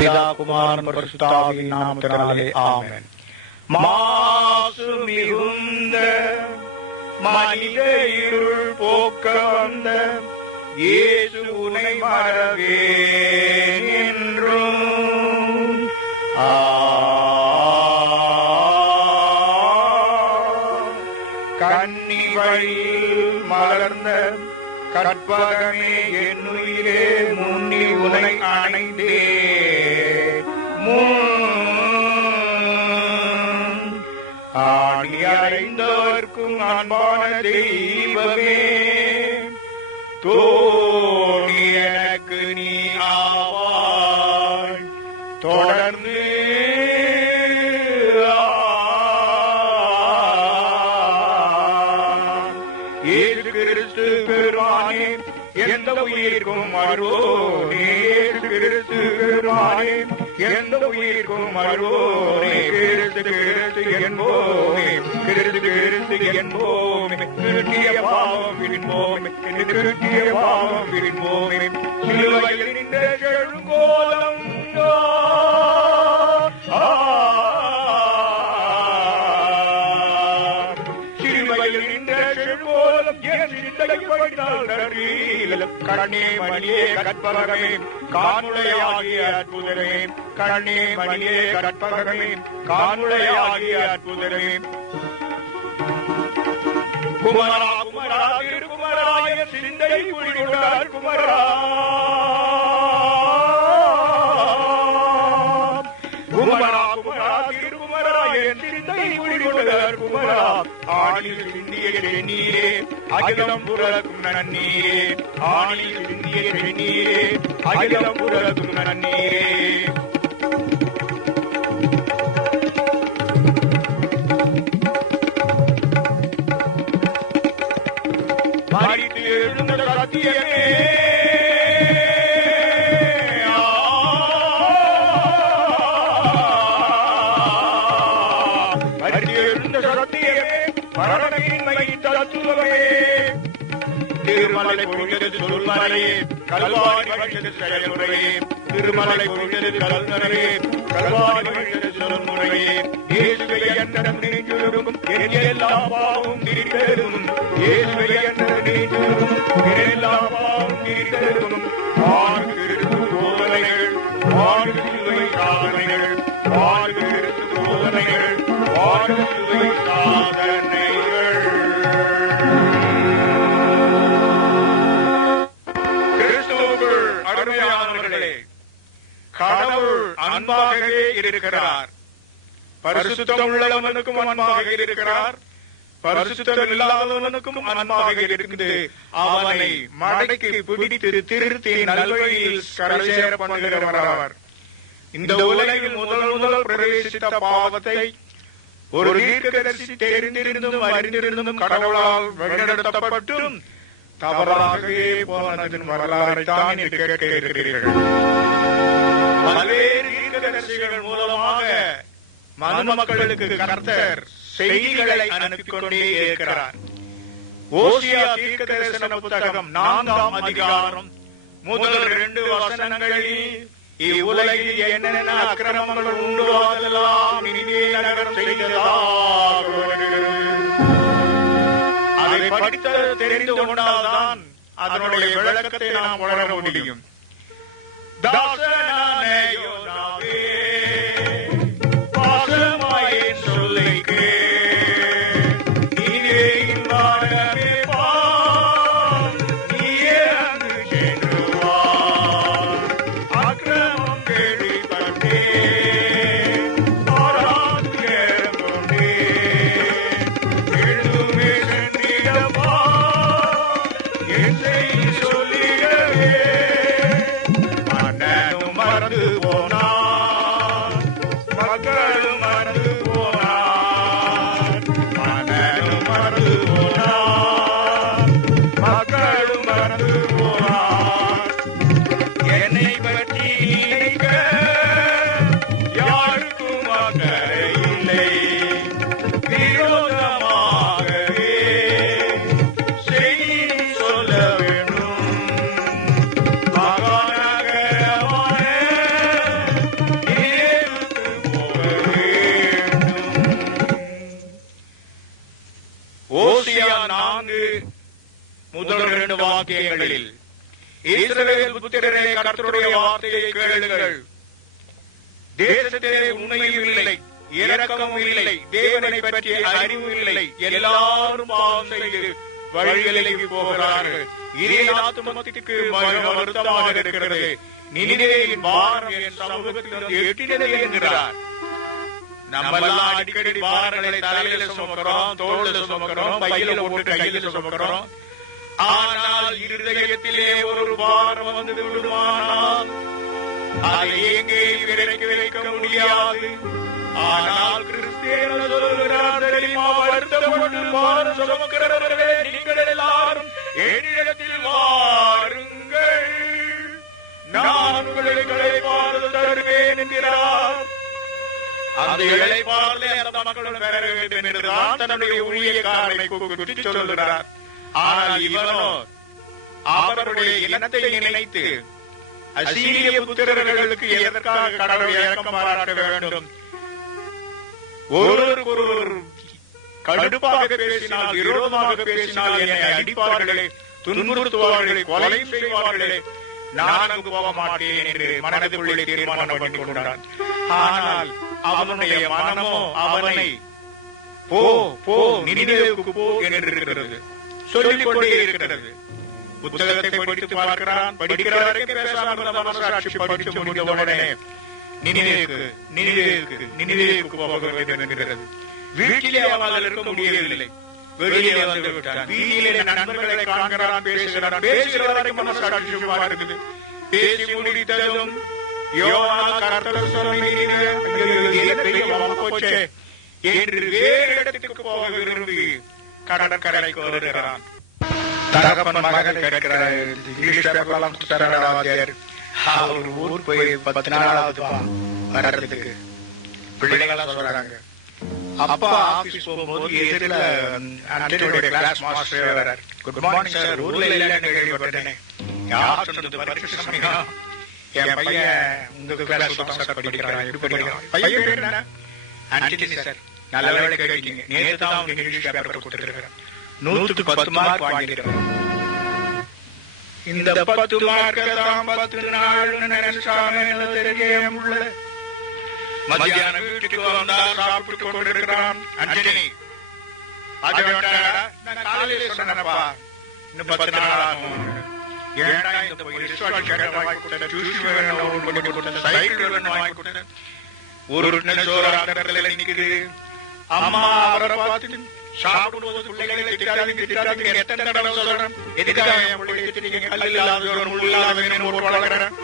பிதா குமாரன் பரிசுத்தாவியின் நாமத்தினாலே ஆமென். மாசு மிகுந்த மனித இருள் போக்க வந்த இயேசு உனை மறவேன் என்றும் கன்னி வழியில் மலர்ந்த கற்பகமே என்னுயிரே முன்னி உனை அணைந்தே ஆணி அறைந்தவர்க்கும் அன்பான தெய்வமே தோணி எனக்கு நீ ஆவாய் தொடர்ந்து இயேசு கிறிஸ்து பெருமானே எந்த உயிர்க்கும் அருள்வோனே இயேசு கிறிஸ்து பெருமானே எந்த உயிர்க்கும் அருள்வோனே கிறிஸ்து கிறிஸ்து என்போமே கிறிஸ்து கிறிஸ்து என்போமே கிருட்டிய பாவம் விரிப்போமே கிருட்டிய பாவம் விரிப்போமே சிலுவையில் நின்ற செழுங்கோலம் சிலுவையில் நின்ற செழுங்கோலம் என் சிந்தையை படித்தால் கண்ணே மணியே கற்பகமே காணுளையாகிய அற்புதமே கண்ணே மணியே கற்பகமே காணுளையாகிய அற்புதமே குமரா குமரா திருக்குமராய சிந்தை குடிகொண்டார் குமரா குமரா குமரா திருக்குமராய சிந்தை குடிகொண்டார் குமரா ஆணில் சிந்திய நீரே அகிலம் புறக்கும் நன்னீரே ஆணில் சிந்திய நீரே அகிலம் புறக்கும் நன்னீரே மரித்து எழுந்த சத்தியமே மரித்து எழுந்த சத்தியமே மரணமின்மை தத்துவமே திருமலை பொழிந்தது சொல்மலையே கல்வாரி வழிந்தது செயல்முறையே திருமலை பொழிந்தது கல்நரையே கல்வாரி வழிந்தது சொல்முறையே இயேசுவை எண்ணம் நினைஞ்சிருக்கும் என் எல்லா பாவம் திரித்தரும் இயேசுவை எண்ணம் நினைஞ்சிருக்கும் என் எல்லா பாவம் திரித்தரும் ஆறு கிறிஸ்து போதனைகள் ஆறு சிலுவை சாதனைகள் ஆறு கிறிஸ்து போதனைகள் ஆறு சிலுவை சாதனைகள். அருமையானவர்களே, கடவுள் அன்பாகவே இருக்கிறார். பரிசுத்தம் உள்ளவனுக்கும் அன்பாக இருக்கிறார், பரிசுத்தம் இல்லாதவனுக்கும் அன்பாக இருக்குது. அவனை மடக்கி பிடித்து திருத்தி நல்வழியில் கரைசேர பண்ணுகிறவர். இந்த உலகில் முதல் பிரவேசித்த பாவத்தை ஒரு தீர்க்கதரிசி தெரிந்திருந்தும் அறிந்திருந்தும் கடவுளால் வழிநடத்தப்பட்டும் தவறாகவே போனதின் வரலாறை தான் கேட்க இருக்கிறீர்கள். பல்வேறு தீர்க்கதரிசிகள் மூலமாக மனு மக்களுக்கு கர்த்தர் செய்திகளை அனுப்பிக் கொண்டே இருக்கிறார். ஓசியா தீர்க்கதரிசன புத்தகம் 4ஆம் அதிகாரம் முதல் 2 வசனங்களில் இவ்வுலகில் என்னென்ன அக்கிரமங்கள் உண்டோ அதெல்லாம் நினிவே நகரம் செய்ததாக அதை படித்து தெரிந்து கொண்டால்தான் அதனுடைய விளக்கத்தை நாம் உணர முடியும். தாசனானே யோனாவே பாசமாய் சொல்லை கேள், நீவேயின் வானமே பார், நீயே அங்கு சென்று வா. அக்கிரமம் கேள்விப்பட்டே ஆராய்ந்து நேரம் கொண்டே எழுதுமே சென்றிடவா என் செய்தி சொல்லிடவே. மன்னனும் மறந்து போனான், மக்களும் மறந்து போனான். மன்னனும் மறந்து போனான், மக்களும் மறந்து போனான். என்னை பற்றி நினைக்க யாருக்கும் அக்கறை இல்லை. விரோதமாகவே செய்தி சொல்ல வேண்டும். மகாநகரமான வாக்கியங்களில், இஸ்ரவேல் புத்திரரே, கர்த்தருடைய வார்த்தையை கேளுங்கள். தேசத்திலே உண்மையும் இல்லை, இரக்கமும் இல்லை, தேவனை பற்றிய அறிவு இல்லை, எல்லாரும் பாவம் செய்து வழிவிலகி போகிறார்கள். இதே ஆத்துமத்திற்கு வருத்தமாக இருக்கிறது. நினிவேயின் பாரம் என் சமூகத்தில் எட்டினது என்கிறார். நம்மெல்லாம் அடிக்கடி பாரங்களை தலையில சுமக்கிறோம், தோளில சுமக்கிறோம், பையில போட்டு கையில சுமக்கிறோம். ஆனால் இருதயத்திலே ஒரு பாரம் வந்து விடுமானால் அதை எங்கே இறக்கி வைக்க முடியாது. ஆனால் கிறிஸ்தேன சொல்கிறார் தெரியுமா, வருத்தப்பட்டு பாரம் சுமக்கிறவர்களே, நீங்கள் எல்லாரும் என்னிடத்தில் வாருங்கள், நான் உங்களுக்கு இளைப்பாறுதல் தருவேன் என்கிறார். அந்த இளைப்பாறுதலை அந்த மக்களும் பெற வேண்டும் என்றுதான் தன்னுடைய ஊழியக்காரனை கூப்பிட்டு சொல்லுகிறார். ஆனால் இவனோ அவருடைய இனத்தை நினைத்து அசீரிய புத்திரர்களுக்கு எதற்காக கடவுள் இரக்கம் பாராட்ட வேண்டும்? ஒருவருக்கொருவர் கடுப்பாக பேசினால், விரோதமாக பேசினால் என்னை அடிப்பார்களே, துன்புறுத்துவார்களே, கொலை செய்வார்களே, நான் அங்கு போக மாட்டேன் என்று மனதுக்குள்ளே தீர்மானம் பண்ணி கொண்டான். ஆனால் அவனுடைய மனமோ அவனை போ போ நினிவேவுக்கு போ என்று இருக்கிறது, சொல்லிக் கொண்டே இருக்கிறது. புத்தகத்தை படித்து பார்க்கிறான், படிக்கிற வரைக்கும் பேசாமல் மனசாட்சி படித்து முடிந்த உடனே நினிவேவுக்கு போக வேண்டும் என்கிறது. வீட்டிலே அவனால் இருக்க முடியவில்லை, வெளியே வந்து விட்டான். வீட்டிலே நண்பர்களை காண்கிறான், பேசுகிறான், பேசுகிற வரைக்கும் மனசாட்சி இருக்குது. பேசி முடித்ததும் என்று வேறு இடத்துக்கு போக விரும்பி கடற்கரைக்கு வருகிறான். தகப்பன் மகனை கேட்கிறார், இங்கிலீஷ் பேப்பர்லாம் கொடுத்தார். அவர் ஊர் போய் 10 நாளாவது வர்றதுக்கு பிள்ளைகளா சொல்றாங்க. அப்பா ஆபீஸ் போகும்போது எதிரில அண்டனுடைய கிளாஸ் மாஸ்டர் வர்றார். குட் மார்னிங் சார், ஊர்ல இல்லைன்னு கேள்விப்பட்டேனே. யார் சொன்னது? பரீட்சை சமயம் என் பையன் உங்க கிளாஸ் சார் படிக்கிறான். எப்படி படிக்கிறான்? பையன் பேர் என்ன? ஆண்டனி சார். நல்ல வேலை கேட்டீங்க. நேற்று தான் அவங்க இங்கிலீஷ் பேப்பர் கொடுத்துருக்கிறேன். 100க்கு 10 மார்க் வாங்கியிருக்கிறேன். இந்த 10 மார்க் தான் 10 நாள் நினைச்சாமே தெரிய முடியல. மத்தியான வீட்டுக்கு வந்தா சாப்பிட்டு கொண்டிருக்கிறான். ஆண்டனி நான் காலையில சொன்னப்பா, இன்னும் 10 நாள் ஆகும். ஏன்னா இந்த வாங்கி கொடுத்தேன், டியூஷன் வேணும் பண்ணி கொடுத்தேன், சைக்கிள் வேணும் வாங்கி கொடுத்தேன். ஒரு சோறு நிக்குது. அம்மா அவரை பார்த்துட்டு சாப்பிடும்போது பிள்ளைகளை திட்டாதீங்க எத்தனை தடவை சொல்றேன், எதுக்காக என் பிள்ளைங்க திட்டீங்க? கல் இல்லாத ஒரு முள் இல்லாத வளர்க்கிறேன்.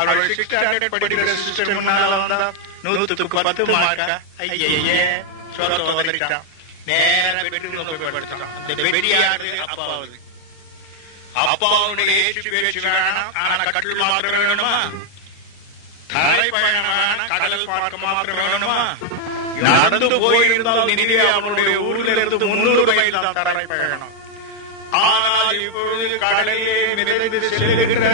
அவள் 6th ஸ்டாண்டர்ட் படிக்கிற சிஸ்டர் முன்னால வந்தா 100க்கு 10 மார்க்கா? ஐயே சோரத்தை வந்துட்டான். நேரம் பெட்ரூம்ல போய் படுத்துட்டான். அந்த பெரியாரு அப்பாவது. அப்பாவுடைய ஏற்று பேச்சு வேணாம், ஆனா கட்டில் மாத்திரம் வேணுமா? தரை பயணம் வேணாம், கடல் பார்க்க மாத்திரம் வேணுமா? நடந்து போயிருந்தால் நினைவே அவனுடைய ஊரில் இருந்து 300 மைல் தான் தரை பயணம். ஆனால் இப்பொழுது கடலிலே மிதந்து செல்லுகிற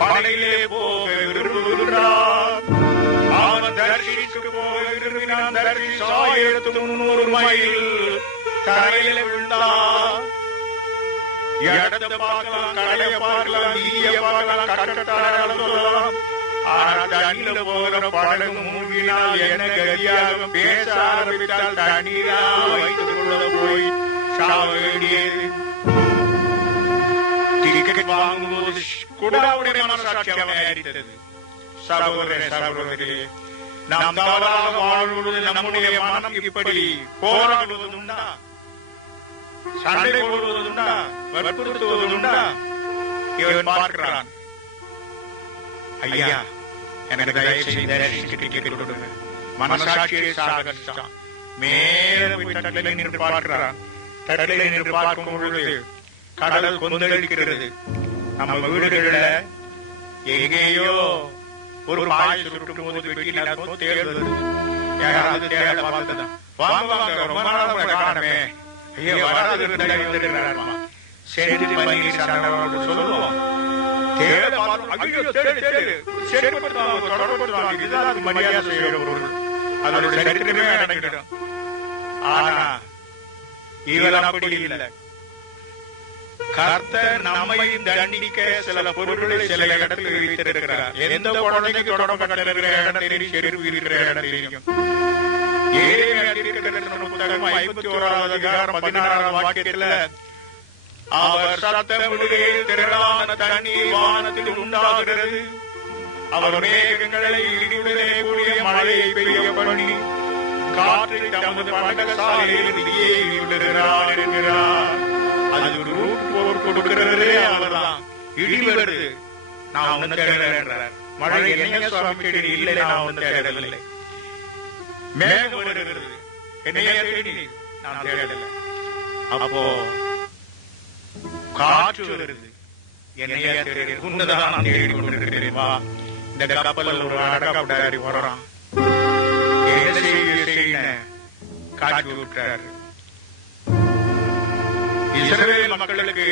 படையிலே போக விரும்புகிறார். அவன் தரிசிக்கு போக விரும்பினான். தரிசி 1300 மைல் தரையில விழுந்தான். இடத்தை பார்க்கலாம், கடையை பார்க்கலாம், நீய பார்க்கலாம், கட்டத்தாரம் சொல்லலாம். ஆனால் தண்ணில போகிற படகு மூழ்கினால் என்ன கதியாக? பேச ஆரம்பித்தால் தண்ணீரா வைத்துக் கொள்ள போய் சாவ வேண்டியது. டிக்கெட் வாங்கும்போது கூட அவருடைய மனசாட்சி அவனை அடித்தது. சகோதரே சகோதரியே, நாம் தவறாக வாழ்வது நம்முடைய மனம் இப்படி போராடுவதுண்டா? சண்டை போடுவதுண்டா? வற்புறுத்துவதுண்டா? இவன் பார்க்கிறான். ஐயா, எனக்கு தயவு செய்து டிக்கெட் கொடுங்க. மனசாட்சியை சாகரிச்சான். மேல போய் தட்டில நின்று பார்க்கிறான். தட்டில நின்று பார்க்கும் பொழுது கடல் கொந்தளிக்கிறது. நம்ம வீடுகள்ல எங்கேயோ ஒரு பாய் சுருட்டும் போது வெட்டினோ தேடுவது. யாராவது தேட பார்த்ததான் வாங்க வாங்க, ரொம்ப நாள் காணமே, ஐயோ வராது சொல்லுவோம். தேட மரியாதை செய்ய அதோட சரித்திரமே அடங்கிடும். ஆனா இவர் அப்படி இல்லை. கர்த்தர் நம்மை தண்டிக்க சில பொருட்களை சில இடத்தில் வைத்திருக்கிறார். எந்த குழந்தைக்கு தொடங்கப்பட்டிருக்கிற இடம் தெரியும், செருவு இருக்கிற இடம் தெரியும். புத்தகம் 51வது அதிகாரம் 16வது வாக்கியத்துல அவர் சத்தமிடுகை திரளான தண்ணீர் வானத்தில் உண்டாகிறது, அவர் மேகங்களை இடியுடனே கூடிய மழையை பெய்ய பண்ணி காற்றை தமது பண்டகசாலையில் விடுகிறார் என்கிறார். அது ரூட் போர் கொடுக்கிறது. அவர்தான் இடி வருது, நான் ஒன்னும் தேடல. மழை என்ன சுவாமி தேடி இல்லை, நான் ஒன்னும் தேடவில்லை. மேகம் வருகிறது, என்னைய தேடி நான் தேடல. அப்போ காற்று வருது, என்னைய தேடி உன்னதான் நான் தேடி கொண்டிருக்கிறேன். வா, இந்த கப்பல் ஒரு அடக்காரி வர்றான், காட்சி விட்டார். இஸ்ரவேல் மக்களுக்கு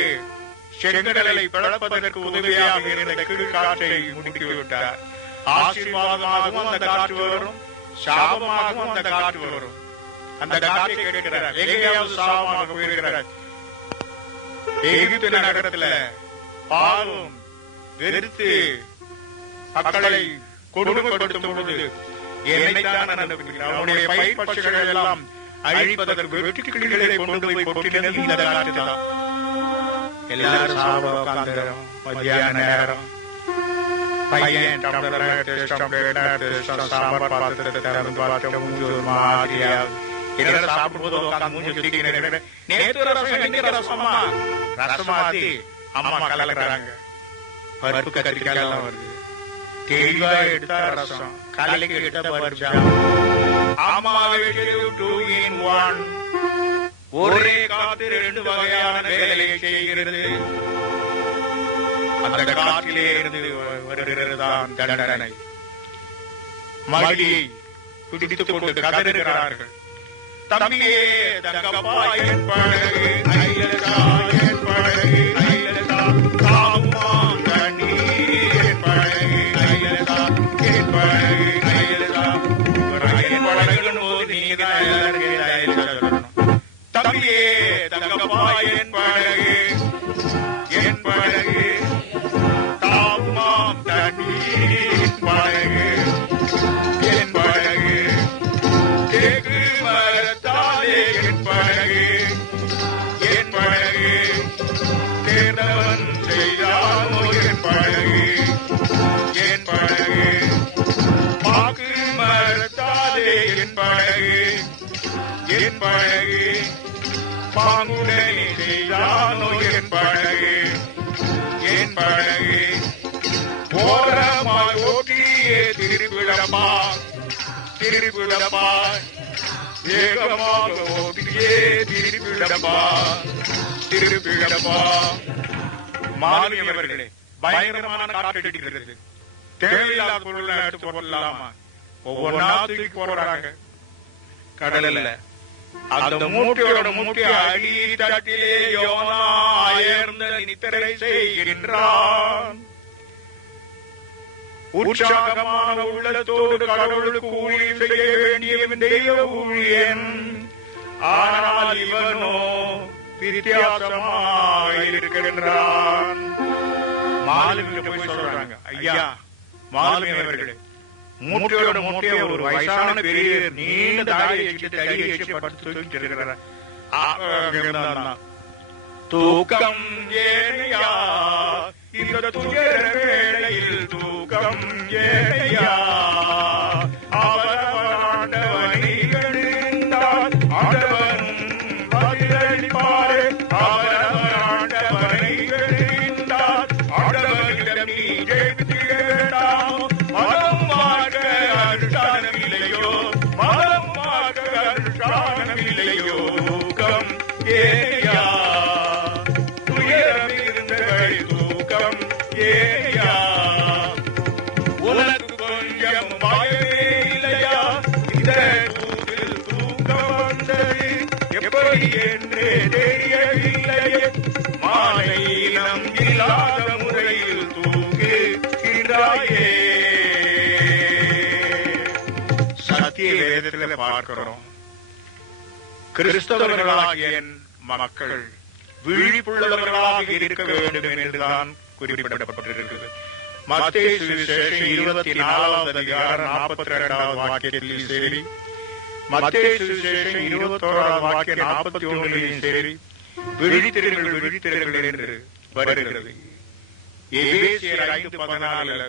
செங்கடலை பிளப்பதற்கு உதவியாக இருந்த கீழ்காற்றை முடுக்கிவிட்டார். ஆசீர்வாதமாகவும் அந்த காற்று வரும், சாபமாகவும் அந்த காற்று வரும். அந்த காற்றை கேட்கிறார். எங்கேயாவது சாபமாக போயிருக்கிறார். எகிப்து நகரத்துல பாலும் வெறுத்து மக்களை கொடுமைப்படுத்தும் பொழுது என்னைத்தான் அனுப்புகிறார். அவனுடைய பயிர் பட்சிகள் எல்லாம் அழிப்பதற்கு வெட்டுக்கிளிகளை கொண்டு போய் கொட்டினது இந்த காற்று தான். எல்லாரும் சாப்பிட உட்கார்ந்தோம். மத்தியான நேரம் பையன் சாம்பார் பாத்திரத்தை திறந்து பார்க்க மூஞ்சி ஒரு மாதிரியா சாப்பிடும்போது உட்காந்து மூஞ்சி சுத்திக்கிட்டு, நேற்று ரசம் இன்னைக்கு ரசமா ரசமாத்தி அம்மா கலக்குறாங்க. பருப்பு கத்திரிக்காய் எல்லாம் வருது, தெளிவா எடுத்தா ரசம், காலைக்கு எடுத்தா பருப்பு. ஒரே காத்து 2 வகையான வேலையை செய்கிறது. அந்த காற்றிலே இருந்து வருகிறதுதான் தண்டனை. மடியை பிடித்துக் கொண்டு கதறுகிறார்கள். தம்பியே தங்கப்பா என் படகு, ஐயலா என் படகு, ஐயலா தாவுமாம் தண்ணீர் என் படகு, ஐயலா என் படகு, ஐயலா என் படகுன்னு போது நீங்கதான் எல்லாரும் சொல்லணும். தம்பியே தங்கப்பா என் படகு, என் படகு தாவுமாம் தண்ணீர் படகு, என் படகு தேக்கு மரத்தாலே என் படகு, என் படகு தேர்ந்தவன் செய்தானோ என் படகு, என் படகு பாக்கு மரத்தாலே என் படகு, என் படகு பாங்குடனே செய்தானோ என் படகு, என் படகு ஓரமாய் ஓட்டியே திருப்பிடமா, திருப்பிடமா வேகமாக ஓட்டியே திருப்பிடமா, திருப்பிடமா. மாணவியவர்களே, பயங்கரமான காற்றடிக்கிறது. தேவையில்லாத பொருள் எடுத்து போடலாமா? ஒவ்வொன்றா தூக்கி போடுறாங்க கடல்ல. அந்த மூட்டையோட மூட்டை அடி தட்டிலே யோனா அயர்ந்த நித்திரை செய்கின்றான். உற்சாகமான உள்ளத்தோடு கடவுளுக்கு ஊழியம் செய்ய வேண்டிய தெய்வ ஊழியன். ஆனால் இவனோ வித்தியாசமாயிருக்கின்றான். மாலுமிட்ட போய் சொல்றாங்க, ஐயா மாலுமியவர்களே, மூட்டையோட மூட்டையை ஒரு வயசான பெரிய நீண்ட தாடியை படுத்து தூக்கம் ஏனையா, இந்த துயர வேளையில் தூக்கம் ஏனையா, அவர் ஆண்டவனை எழுந்தால் ஆண்டவன் பதிலளிப்பாரே, அவர் ஆண்டவனை எழுந்தால் ஆண்டவனிடம் நீ ஜெயித்திட வேண்டாம். மதம் மார்க்க அனுஷ்டானம் இல்லையோ, மதம் மார்க்க அனுஷ்டானம் இல்லையோ, தூக்கம் ஏனையா, துயரம் இருந்தவரை தூக்கம் ஏனையா, உனக்கு கொஞ்சம் பயமே இல்லையா, இந்த தூக்கில் தூக்கம் வந்தது எப்படி என்று தெரியவில்லையே, மாலையினம் இல்லாத முறையில் தூக்குகின்றாயே. சத்திய வேதத்தில் பார்க்கிறோம், கிறிஸ்தவர்களாகிய மக்கள் விழிப்புள்ளவர்களாக இருக்க வேண்டும் என்றுதான் குறிப்பிடப்பட்டிருக்கிறது. மத்தேயு சுவிசேஷம் 24வது அதிகாரம் 42வது வாக்கியத்திலும் சரி, மத்தேயு சுவிசேஷம் 21வது வாக்கியம் 41லும் சரி, விழித்திருங்கள் விழித்திருங்கள் என்று வருகிறது. எபேசியர் 5:14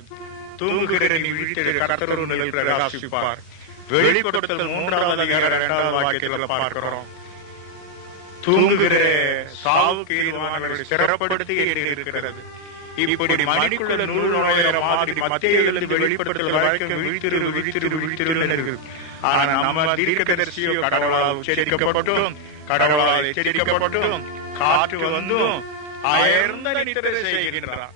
தூங்குகிற நீ விழித்திரு, கர்த்தர் உன்னில் பிரகாசிப்பார். வெளிப்படுத்தல் 3வது அதிகாரம் 2வது வாக்கியத்தில் பார்க்கிறோம், தூங்குகிற சாவுக்கு ஏதுவானவர்களை சிறப்படுத்தி இருக்கிறது. இப்படி மணிக்குள்ள நூல் நுழைகிற மாதிரி மத்தேயுவிலிருந்து வெளிப்படுத்தல் வரைக்கும் விழித்திரு விழித்திரு விழித்திரு இருக்கு. ஆனா நம்ம தீர்க்கதரிசியோ கடவுளால் உச்சரிக்கப்பட்டும் கடவுளால் எச்சரிக்கப்பட்டும் காற்று வந்தும் அயர்ந்த நித்திரை செய்கின்றார்.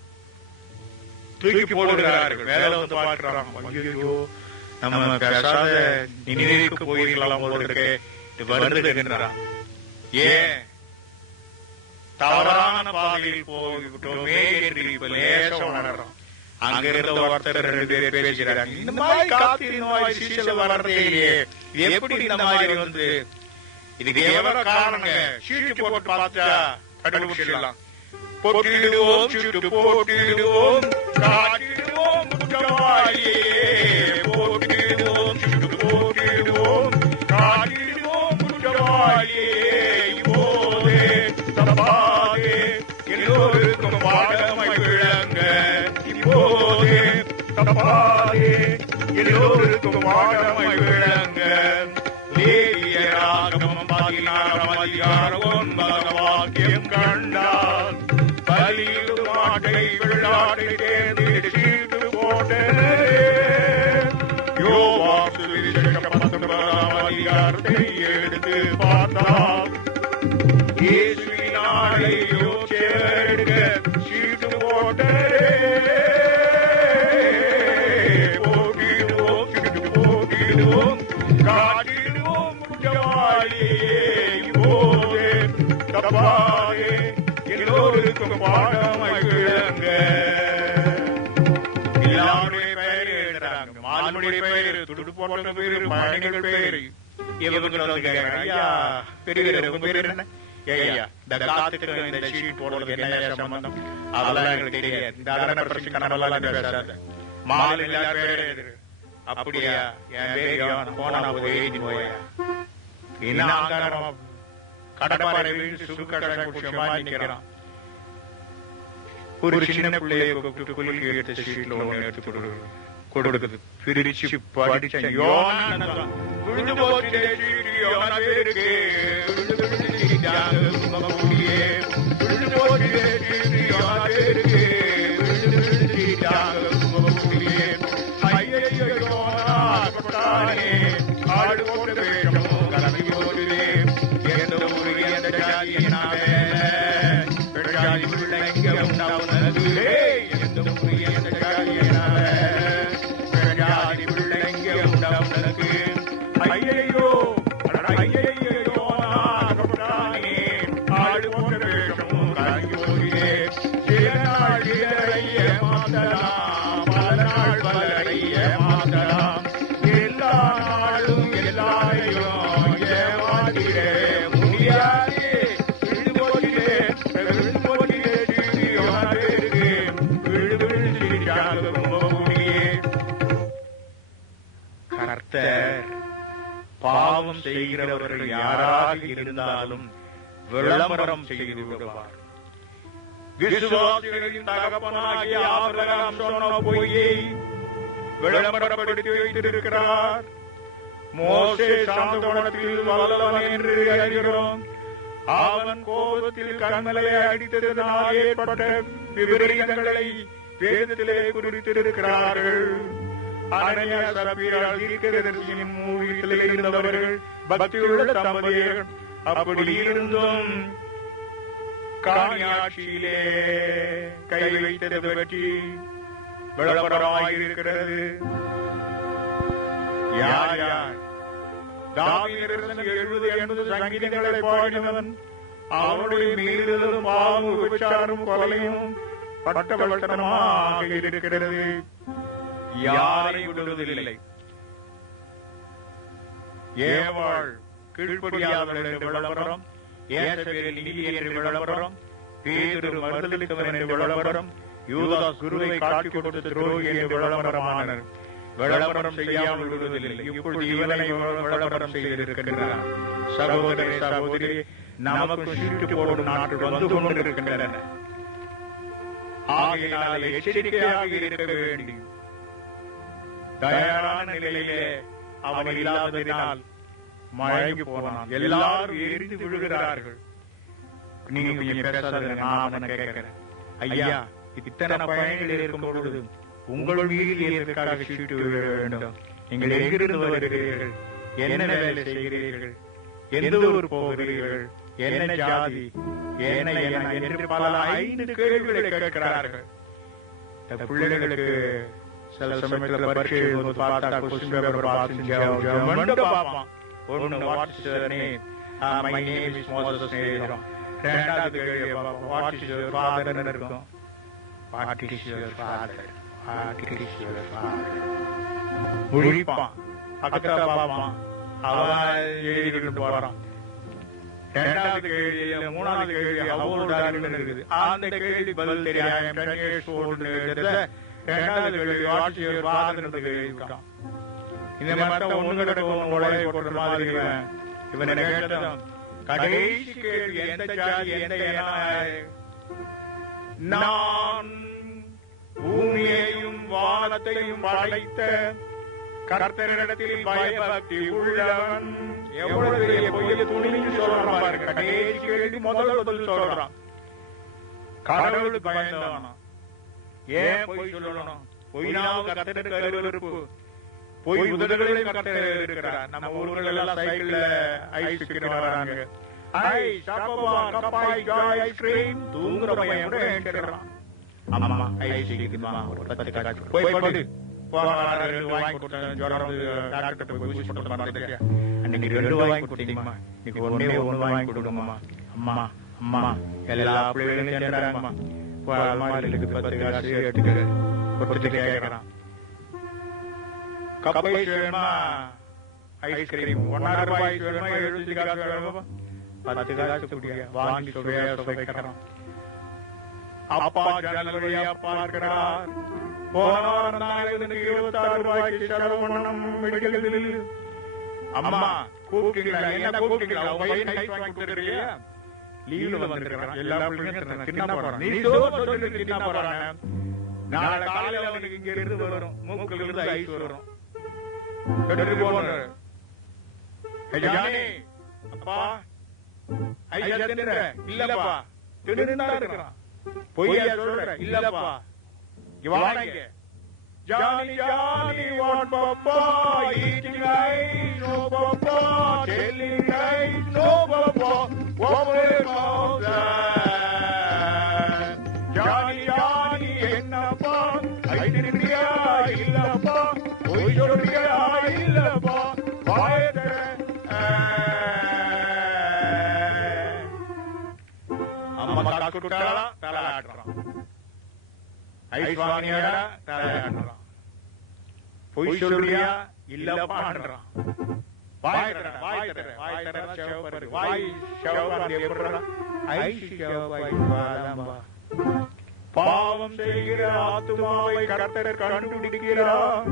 தூக்கி போடுகிறார்கள். வேலை வந்து பார்க்கிறான், ஐயோ நம்ம பேசாத நினைவுக்கு போயிருக்கலாம் போவதற்கு வருகிறான். ஏன் தவறான பாதையில் போய்விட்டோமே என்று இப்ப லேசா உணர்றோம். அங்கிருந்த ஒருத்தர் 2 பேர் பேசுகிறாங்க, இந்த மாதிரி காத்து இந்த மாதிரி சீசல் வர்றதே இல்லையே, எப்படி இந்த மாதிரி வந்து இதுக்கு எவ்வளவு காரணங்க? சீட்டு போட்டு பார்த்தா கண்டுபிடிச்சிடலாம். போட்டிடுவோம் சீட்டு போட்டிடுவோம் காட்டிடுவோம் குற்றவாளியே, போட்டிடுவோம் சீட்டு போட்டிடுவோம் காட்டிடுவோம் குற்றவாளியே. இப்போதே தப்பாதே எல்லோருக்கும் பாடமை விளங்க, இப்போதே தப்பாதே எல்லோருக்கும் பாடமை விளங்க. லேவியராகமம் 16ஆம் அதிகாரம் 9வது வாக்கியம் கண்டால் பலியிடு மாட்டை வெள்ளாட்டை தேர்ந்து சீட்டு போட்டே. யோவான் சுவிசேஷம் 19ஆம் அதிகாரத்தை எடுத்து பார்த்தால் இயேசுவினாலே யோசேப்பு சீட்டு போட்டே. போட்டிடுவோம் சீட்டு போட்டிடுவோம் காட்டிடுவோம் குற்றவாளியே. இப்போதே தப்பாதே எல்லோருக்கும் பாடமை விளங்க. எல்லாருடைய பெயர் எழுதுறாங்க. மாலுடைய பெயர், துடு போட்ட பேரு, பயணிகள் பேரு. இவங்க வந்து கேட்கிறாங்க, ஐயா பெரிய உங்க பேர் என்ன? ஐயா இந்த காத்துக்கு இந்த ஷீட் போடுறது என்ன சம்பந்தம்? அதெல்லாம் எனக்கு தெரியாது. இந்த அதன பிரச்சனை கனவெல்லாம் பேசாத. மாலு எல்லாரும் பேர் எழுதுரு. அப்படியா? என் பேர் போனா போது எழுதி போயா. என்ன ஆங்காரமா கடப்பாறை வீடு சுருக்கடை குடிச்சமா நிக்கிறான். ஒரு சின்ன பிள்ளையை குளிக்க எடுத்த ஷீட்ல ஒண்ணு எடுத்து கொடுக்குது. பிரிச்சு படிச்ச யோனா விழுந்து போச்சு யோனா பேருக்கு ஆடு போட்டு வேஷமும் கலவி போடுதே. எந்த ஊரு எந்த ஜாதி என்ன ஜாதி பிள்ளைங்க உண்டாவுனது. எந்த ஊரு எந்த ஜாதி என்ன ஜாதி பிள்ளைங்க உண்டாவுனது. ஐயையோ ஐயையோ ஆடு போட்ட வேஷமும் கலவி போடுதே. சில நாள் இதழைய மாத்தலாம், பல நாள் பலரைய மாத்தலாம். எல்லா நாளும் எல்லாரையும் ஏமாத்திட முடியாதே. விழுது போட்டிலே விழுது போட்டிலே விழுது விழுது சிரிச்சாங்க முடியே. கர்த்தர் பாவம் செய்கிறவர்கள் யாராக இருந்தாலும் விளம்பரம் செய்து விடுவார். விசுவாசிகளின் தகப்பனாகிய ஆபிரகாம் சொன்ன பொய்யை விளம்பரப்படுத்தி வைத்திருக்கிறார். மோசே சாந்தகுணத்தில் வல்லவன் என்று அறிகிறோம். அவன் கோபத்தில் கண்மலையை அடித்ததினால் ஏற்பட்ட விபரீதங்களை வேதத்திலே குறித்திருக்கிறார்கள். அனனியா சப்பீரா தீர்க்கதரிசியின் மூலத்தில் இருந்தவர்கள் பக்தியுள்ள தம்பதியர். அப்படி இருந்தும் காணியாட்சியிலே கை வைத்தது பற்றி விளம்பரமாயிருக்கிறது. யார் யார்? தாவீது 70-80 சங்கீதங்களை பாடினவன். அவனுடைய மீறுதலும் பாவமும் விபச்சாரமும் கொலையும் பட்டவர்த்தனமாக இருக்கிறது. யாரை விடுவதில்லை. ஏவாள் கீழ்ப்படியாதவள் என்று விளம்பரம், ஏசபேல் நீதி என்று விளம்பரம், பேதுரு மறுதலித்தவன் என்று விளம்பரம், யூதாஸ் குருவை காட்டிக் கொடுத்த துரோகி என்று விளம்பரமானார். விளம்பரம் செய்யாமல் விடுவதில்லை. இப்பொழுது இவனை விளம்பரம் செய்திருக்கின்றார். சகோதரே சகோதரி, நமக்கு சீட்டு போடும் நாட்கள் வந்து கொண்டிருக்கின்றன. ஆகையினால் எச்சரிக்கையாக இருக்க வேண்டும். தயாரான நிலையிலே அவன் இல்லாததினால் மயங்கி போனான். எல்லாரும் எரிந்து விழுகிறார்கள். நீங்க கொஞ்சம் பேசாத, நான் அவனை கேட்கிறேன். ஐயா, இத்தனை பயணிகள் இருக்கும் பொழுது உங்கள் வீடு எதற்காக சீட்டு விழ வேண்டும்? நீங்கள் எங்கிருந்து வருகிறீர்கள்? என்ன வேலை செய்கிறீர்கள்? எந்த ஊர் போகிறீர்கள்? என்ன ஜாதி? என்ன என்று பல 5 கேள்விகளை கேட்கிறார்கள். பிள்ளைகளுக்கு சில சமயத்தில் பரீட்சை பார்த்தா கொஸ்டின் பேப்பர் பார்ப்பான். ஒன்று, what is your name? My name is Moses நேரம். இரண்டாவது கேள்வி, வாட் இஸ் யுவர் ஃபாதர் இருக்கும். What is your father? What is your father? முழிப்பான். பக்கத்துல பார்ப்பான். அவன் எழுதிட்டு போறான். இரண்டாவது கேள்வி, மூணாவது கேள்வி அவரோட இருக்குது. அந்த கேள்வி பதில் தெரியாம இரண்டாவது கேள்வி வாட் இஸ் யுவர் ஃபாதர் கேள்விக்கான். இந்த மாதிரி ஒண்ணுகிட்ட உலகை போட்ட மாதிரி இவன் கேட்டதும் கடைசி கேள்வி, எந்த ஜாதி, எந்த நான் பூமியையும் வானத்தையும் படைத்த கர்த்தரிடத்தில் பயபக்தி உள்ளவன். எவ்வளவு பெரிய பொய்ய துணிஞ்சு சொல்றான் பாருங்க. கடைசி கேள்வி முதல் பதில் சொல்றான். கடவுளுக்கு பயந்தவனா? ஏன் பொய் சொல்லணும்? பொய்னாவும் கர்த்தருக்கு அருவருப்பு. பொய் உதடுகளில் கர்த்தர் இருக்கிறார். நம்ம ஊர்கள் எல்லாம் சைக்கிள்ல ஐஸ் வராங்க. தூங்குற பையன் கூட கேட்கிறான். ஆமா, ஐஸ் ஒரு 10 காட்சி போய் படு. வாங்கி கொடுத்தேன், ஜுரம் டாக்டர் போய் ஊசி போட்டு மறந்துட்டியா? அன்னைக்கு 2 வாங்கி கொடுத்தீங்கம்மா, இன்னைக்கு ஒண்ணு வாங்கி கொடுங்கம்மா. அம்மா அம்மா எல்லா பிள்ளைகளும் சேர்ந்தாங்கம்மா. 10 காசு எடுத்து கொடுத்துட்டு கேட்கறான். கப் ஐஸ் வேணுமா? ஐஸ்கிரீம் 1.5 ரூபாய் வேணுமா? 75 காசு வேணுமா? 10 காசு குடியா வாங்கி சுவைக்கிறான். அப்பா ஜன்னல் வழியா பார்க்கிறார். போன நாயகனுக்கு 26 ரூபாய்க்கு செலவு பண்ணணும் மெடிக்கல். அம்மா கூப்பிட்டீங்களா? என்ன கூப்பிட்டீங்களா? பையன் ஐஸ் வாங்கி கொடுத்துருக்கியா? லீவ்ல வந்திருக்கிறான். எல்லா பிள்ளைங்களும் தின்னா போறான். நீ சொல்லி தின்னா போறாங்க. நாளை காலையில அவனுக்கு இங்க இருந்து வரும், மூக்குல இருந்து ஐஸ் வரும். அப்பா ஐயா தின்னுற? இல்லப்பா. தின்னுதான் இருக்கிறான். பொய்யா சொல்ற? இல்லப்பா. வாங்க. Johnny, Johnny, want papa, eating ice, no papa, telling lies, no papa, what will papa? Johnny, Johnny, என்னப்பா? I didn't hear, இல்லப்பா. பொய் சொல்றியா? இல்லப்பா. வாயத்தர. அம்மா காக்குட்டாளா? தலை ஆட்டுறான். ஐஸ் வாங்கியாடா? தலை ஆட்டுறான். பொய் சொல்றியா? இல்லப்பான்றான். வாய் தர செவப்பரு. வாய் செவப்பான் எப்படா? ஐஸ் செவப்பாய் வாதாம்பா. பாவம் செய்கிற ஆத்துமாவை கர்த்தர் கண்டுபிடிக்கிறார்.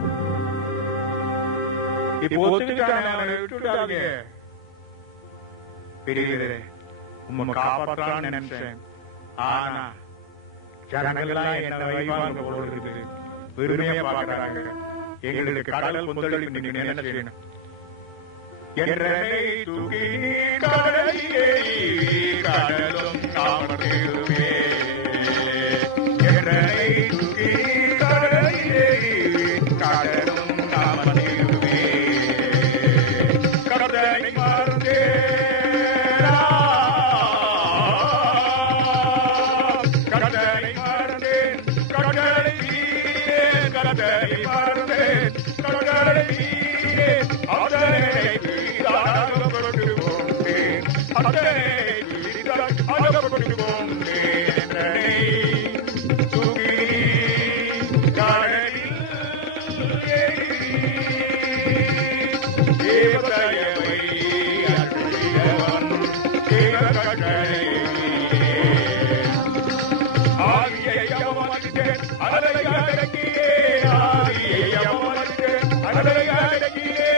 இப்போ ஒத்துக்கிட்டானே, அவனை விட்டுட்டாங்க. பெரியவரே, உம்மை காப்பாற்றான்னு நினைச்சேன். ஆனா ஜனங்கள்லாம் என்ன வைவாங்க போல இருக்குது. பெருமையா பார்க்கறாங்க. எங்களுக்கு கடல் கொந்தளிப்பு. நீங்க என்ன செய்யணும்? என்னை தூக்கி கடலிலே கடலும் காமதேவே. என்னை தூக்கி கடலிலே கடலும் காமதேவே. கடலை மறந்தே கடலை மறந்தேன். கடலை வீரேன். கடலை மறந்தேன். கடலை வீரேன். அதனை வீராக கொண்டு போந்தேன். அதனை வீராக கொண்டு போந்தேன். கடலை அடக்கியே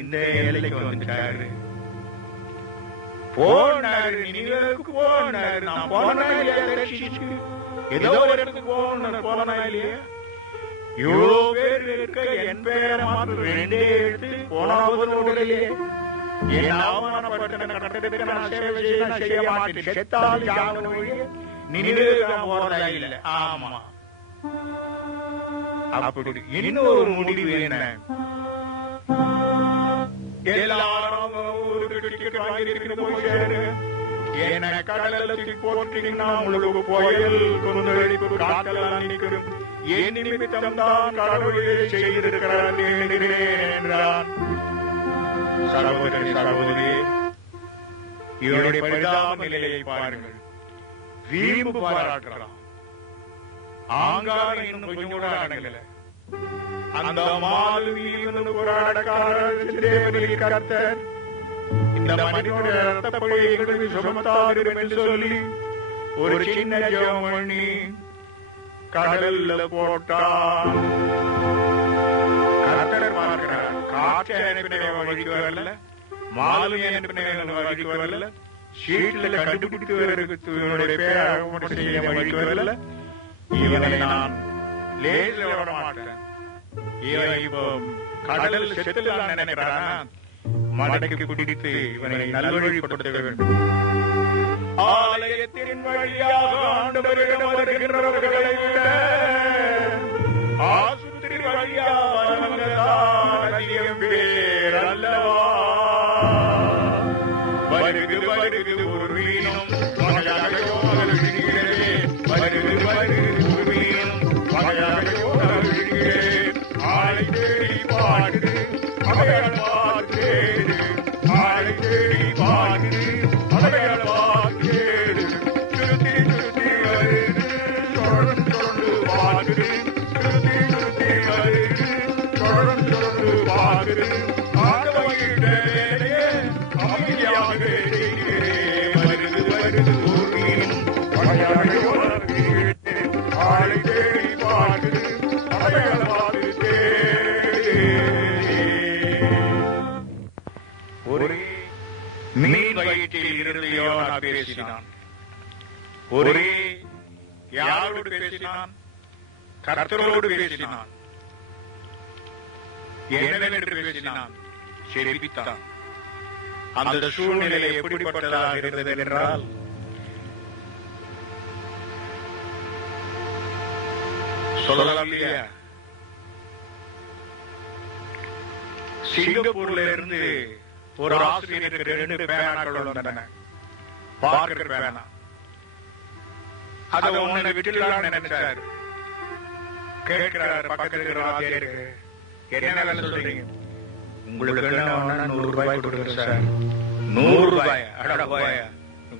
இந்த எல்லைக்கு வந்துட்டாரு. போனாரு, நினைவுக்கு போனாரு. நான் போனா இல்லையா ரட்சிச்சு? ஏதோ ஒரு இடத்துக்கு போனா இல்லையா? இவ்வளோ பேர் இருக்க என் பேரை மாத்திரம் 2 எடுத்து போனாவது இல்லையே. என் அவமானப்பட்ட கட்டத்துக்கு நான் சேவை செய்ய மாட்டேன். செத்தாலும் ஜாமன வழி நினைவுக்கு நான் போறதா இல்லை. ஆமா, அப்படி இன்னொரு முடிவு என்ன? எல்லாரும் ஒரு டிக்கெட் வாங்கியிருக்கணும், போய் சேரு. என்ன கடலில் போட்டீங்கன்னா உங்களுக்கு புயல் கொந்தளிப்பு காட்டலாம் நிற்கிறோம். என் நிமித்தம் தான் கடவுளை செய்திருக்கிறார் என்றான். சகோதரி சகோதரி, இவருடைய பரிதாப நிலையை பாருங்கள். வீம்பு பாராட்டலாம், ஆங்காரம் இன்னும் கொஞ்சம் கூட அடங்கல. அந்த மாலுமியின் போராட்டக்காரர் தேவனில் கர்த்தர் இந்த மனிதனுடைய ரத்தப்பை எங்களுக்கு சுமத்தாரும் என்று சொல்லி ஒரு சின்ன ஜெபம் பண்ணி கடல்ல போட்டார். கர்த்தர் பார்க்கிறார். காற்றை அனுப்பினவன் வழிக்கு வரல, மாலுமி அனுப்பினவன் வழிக்கு வரல, சீட்டில் கண்டுபிடித்து இவனுடைய பேரை செய்ய வழிக்கு வரல. இவனை நான் லேசில் விட மாட்டேன். இவன் இப்போ கடல் செத்துலாம் நினைக்கிறானா? மடக்கு பிடித்து இவனை நல்வழிப்படுத்த வேண்டும். ஆலயத்தின் வழியாக ஆண்டவரிடம் வருகின்றவர்களை விட ஆசுத்திரி வழியாக பேர் அல்லவா? வருது வருது ஒரு வீணும் வகையாகவோ விழுகிறே. வருது வருது ஒரு வீணும் வகையாகவோ விழுகிறே. ஆளை தேடி பாடுது அவைகள் பார்த்தேடு. ஆளை தேடி பாடுது அவைகள் பார்த்தேடு. திருத்தி திருத்தி வருது தொடர்ந்து பாடுது. திருத்தி திருத்தி வருது தொடர்ந்து பாடுது. ஆடவகிட்ட வேலையே அமைதியாக செய்கிறேன். வருது வருது ஊர்வீனும் வகையாகவோ ஆளை தேடி பாடுது அவைகள் மீன் வயிற்றில் இருந்து யோனா பேசினான். ஒரே யாரோடு பேசினான்? கர்த்தரோடு பேசினான். என்னவென்று பேசினான்? செபித்தான். அந்த சூழ்நிலை எப்படிப்பட்டதாக இருந்தது என்றால், சொல்லலாம் இல்லையா? சிங்கப்பூர்ல இருந்து ஒரு ஆசிரியருக்கு 2 பேனாக்கள் வந்தன. பார்க்கர் பேனா. அதை ஒன்னை விட்டுலான்னு நினைச்சாரு. கேட்கிறாரு பக்கத்தில் இருக்கிற ஆசிரியருக்கு, என்ன வேலை சொல்றீங்க? உங்களுக்கு என்ன 100 ரூபாய் கொடுக்குறேன் சார். 100 ரூபாய்? அட போயா,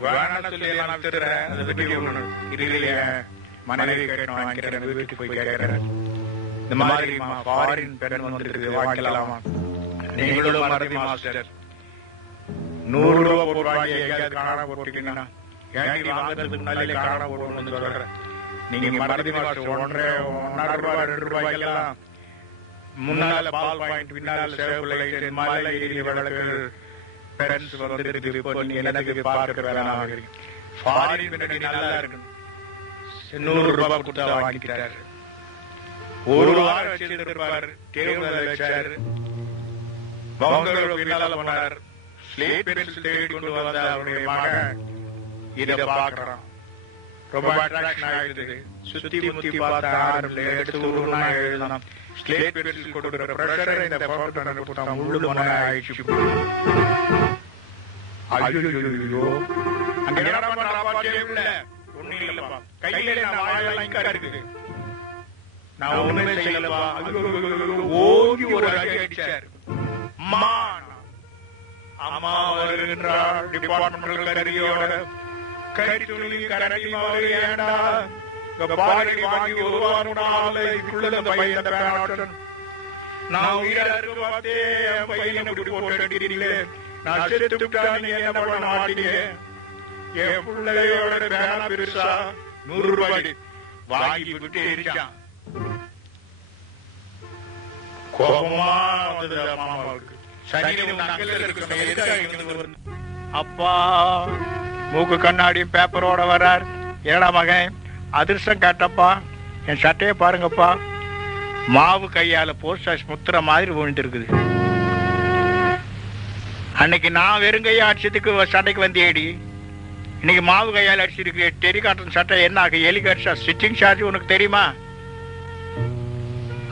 வேணான்னு சொல்லி நான் விட்டுறேன். அதை விட்டு இல்லையா? மனைவி கேட்டோம், வாங்கிக்கிறேன். வீட்டுக்கு போய் கேட்கிறேன், இந்த மாதிரி ஃபாரின் பெண் வந்துருக்கு, வாங்கிக்கலாமா? நீங்களும் மறதி மாஸ்டர் 100 ரூபாய் போட்டு வாங்கி எங்கேயாவது காண போட்டீங்கன்னா, ஏன் வாங்குறதுக்கு முன்னாலே காண போடணும்னு சொல்றேன். நீங்க மறதி மாஸ்டர் 1.5 ரூபாய் 2 ரூபாய்க்கெல்லாம் முன்னால பால் பாயிண்ட், பின்னால சேவ் லைட், மலை ஏரிய விளக்கு, பென்ஸ் வந்துருக்கு. இப்போ நீங்க எனக்கு பார்க்க வேணாம். ஃபாரின் பெண்ணி நல்லா இருக்கு. 100 ரூபாய் கொடுத்தா வாங்கிக்கிறாரு. ஒரு வாரம் வச்சுட்டு இருப்பாரு. டேபிள் வச்சாரு. பவுண்டர் பின்னால போனார். ஸ்லேட் பென்சில் தேடி கொண்டு வந்த அவருடைய மகன் இதை பார்க்கிறான். ரொம்ப அட்ராக்ஷன் ஆயிடுது. சுத்தி முத்தி பார்த்த ஆரம்பில் எடுத்து உருவனா எழுதணும். ஸ்லேட் பென்சில் கொடுக்குற பிரஷரை இந்த பவுண்டர் முழு மன ஆயிடுச்சு. ஐயோ, அங்க என்ன பண்ண ஒண்ணு இல்லப்பா, கையில வாயெல்லாம் இங்க இருக்குது, நான் ஒண்ணுமே செய்யலப்பா. ஓங்கி ஒரு அடி அடிச்சாரு. அம்மா வருகின்றாள் டிபார்ட்மெண்டல் கருவியோட. கரித்துளி கரடி மாதிரி ஏண்டா பாடி வாங்கி ஒரு வாரம் இதுக்குள்ள பையன் பேனாட்டன் நான் உயிருக்கு பார்த்தே பையனை போட்டு அடிக்கிறீங்களே நான் செத்து விட்டானே என்ன பண்ண மாட்டீங்க என் பிள்ளையோட பேனா பெருசா 100 ரூபாய் வாங்கி விட்டு இருக்கான். கோபமா வந்தது மாமாவுக்கு. அப்பா மூக்கு கண்ணாடியும் பேப்பரோட வர்றார். ஏடா மகன் அதிர்ஷ்டம் காட்டப்பா, என் சட்டையை பாருங்கப்பா, மாவு கையால போஸ்ட் முத்திர மாதிரி விழுந்துருக்குது. அன்னைக்கு நான் வெறுங்கையா அடிச்சதுக்கு சட்டைக்கு வந்தேடி, இன்னைக்கு மாவு கையால் அடிச்சிருக்கு. டெரிகாட்டன் சட்டை என்ன ஆகும்? எலிக்கு அடிச்சா ஸ்டிச்சிங் சார்ஜ் உனக்கு தெரியுமா?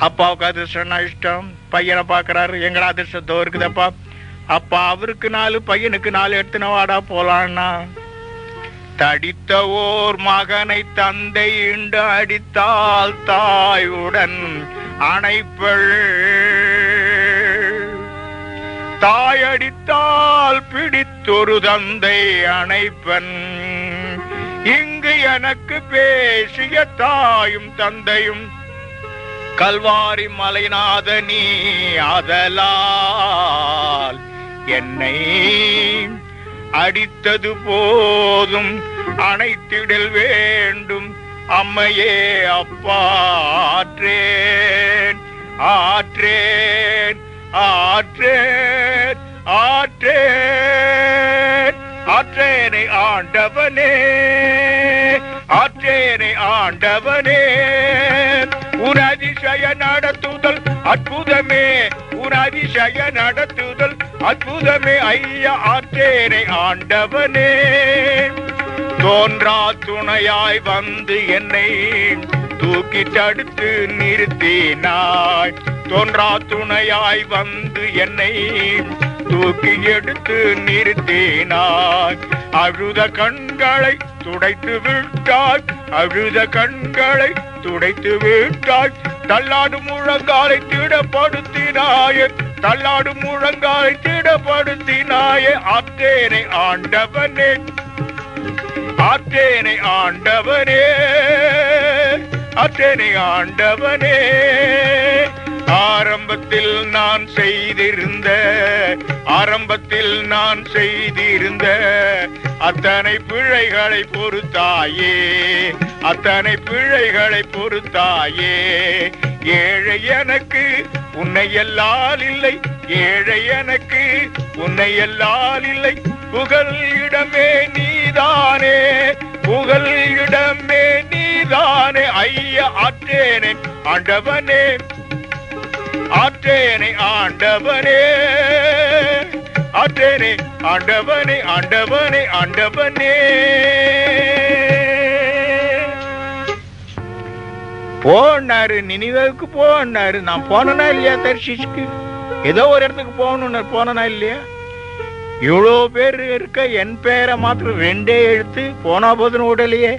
அப்பாவுக்கு அதிர்ஷ்டம் இஷ்டம். பையனை பாக்குறாரு, எங்கடா அதிர்ஷ்டம் தோ இருக்குதப்பா. அப்பா அவருக்கு 4 பையனுக்கு 4 எடுத்துன வாடா போலான்னா, தடித்த ஓர் மகனை தந்தை இண்டு அடித்தால் தாயுடன் அணைப்பள், தாய் அடித்தால் பிடித்தொரு தந்தை அணைப்பன். இங்கு எனக்கு பேசிய தாயும் தந்தையும் கல்வாரி மலைநாதனி ஆதலால் என்னை அடித்தது போதும் அணைத்திடல் வேண்டும். அம்மையே அப்பா ஆற்றேன் ஆற்றேன் ஆற்றேன் ஆற்றேன் ஆற்றேனை ஆண்டவனே ஆற்றேனை ஆண்டவனே. உன் அதிசய நடத்துதல் அற்புதமே, உன் அதிசய நடத்துதல் அற்புதமே. ஐயா ஆற்றேனை ஆண்டவனே. தோன்றா துணையாய் வந்து என்னை தூக்கி தடுத்து நிறுத்தினாய். தோன்றா துணையாய் வந்து என்னை தூக்கி எடுத்து நிறுத்தினாய். அழுத கண்களை துடைத்து விட்டாய், அழுத கண்களை துடைத்து விட்டாய். தள்ளாடும் முழங்காலை திடப்படுத்தினாயே, தள்ளாடும் முழங்காலை திடப்படுத்தினாயே. ஆற்றேனை ஆண்டவனே ஆற்றேனை ஆண்டவனே ஆற்றேனை ஆண்டவனே. ஆரம்பத்தில் நான் செய்திருந்த அத்தனை பிழைகளை பொறுத்தாயே, அத்தனை பிழைகளை பொறுத்தாயே. ஏழை எனக்கு உன்னை எல்லால் இல்லை, ஏழை எனக்கு உன்னை எல்லால் இல்லை. புகழ் இடமே நீதானே, புகழ் இடமே நீதானே. ஐயா ஆற்றேனே ஆண்டவனே ஆற்றேனை ஆண்டவனே ஆற்றேனை ஆண்டவனே ஆண்டவனே ஆண்டவனே. போனாரு நினிவேவுக்கு போனாரு. நான் போனா இல்லையா? தர்ஷிஷ்க்கு ஏதோ ஒரு இடத்துக்கு போகணும்னு போனா இல்லையா? இவ்வளோ பேர் இருக்க என் பேரை மாத்திரம் 2 எழுத்து போனா போதுன்னு உடலையே.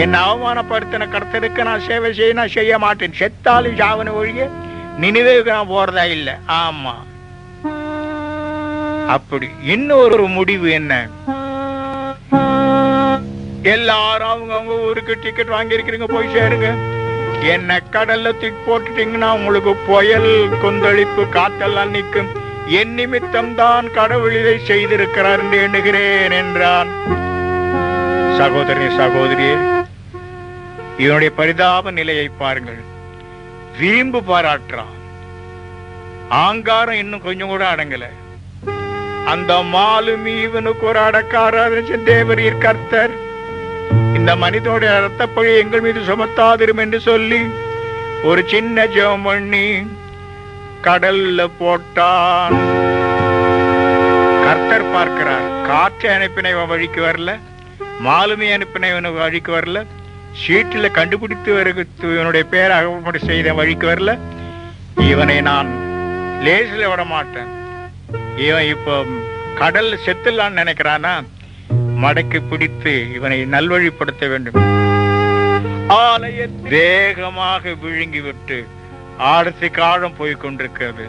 என் அவமானப்படுத்தின கர்த்தருக்கு நான் சேவை செய்ய நான் செய்ய மாட்டேன். செத்தாலும் சாவன ஒழிய நினைவுக்கு நான் போறதா இல்லை. ஆமா, அப்படி. இன்னொரு முடிவு என்ன? எல்லாரும் அவங்க ஊருக்கு டிக்கெட் வாங்கி இருக்கிறீங்க, போய் சேருங்க. என்ன கடல்ல தூக்கி போட்டுட்டீங்கன்னா உங்களுக்கு புயல் கொந்தளிப்பு காத்தெல்லாம் நிற்கும். என் நிமித்தம் தான் கடவுள் இதை செய்திருக்கிறார் என்று எண்ணுகிறேன் என்றான். சகோதரி சகோதரியே, இவனுடைய பரிதாப நிலையை பாருங்கள். வீம்பு பாராட்டுறான். ஆங்காரம் இன்னும் கொஞ்சம் கூட அடங்கல. அந்த மாலும் இவனுக்கு ஒரு அடக்காராதனை தேவரீர் கர்த்தர், இந்த மனிதனுடைய ரத்தப்பழி எங்கள் மீது சுமத்தாதிரும் என்று சொல்லி ஒரு சின்ன ஜெபம் பண்ணி கடல்ல போட்டான். கர்த்தர் பார்க்கிறார். காற்றை அனுப்பின இவன் வழிக்கு வரல, மாலுமி அனுப்பின இவனுக்கு வழிக்கு வரல, சீட்டுல கண்டுபிடித்து இவனுடைய பேரை அகப்படி செய்த வழிக்கு வரல. இவனை நான் லேசில விட மாட்டேன். இவன் இப்போ கடல்ல செத்துலான்னு நினைக்கிறானா? மடக்கி பிடித்து இவனை நல்வழிப்படுத்த வேண்டும். ஆலய வேகமாக விழுங்கி விட்டு ஆழத்துக்கு ஆழம் போய் கொண்டிருக்கிறது.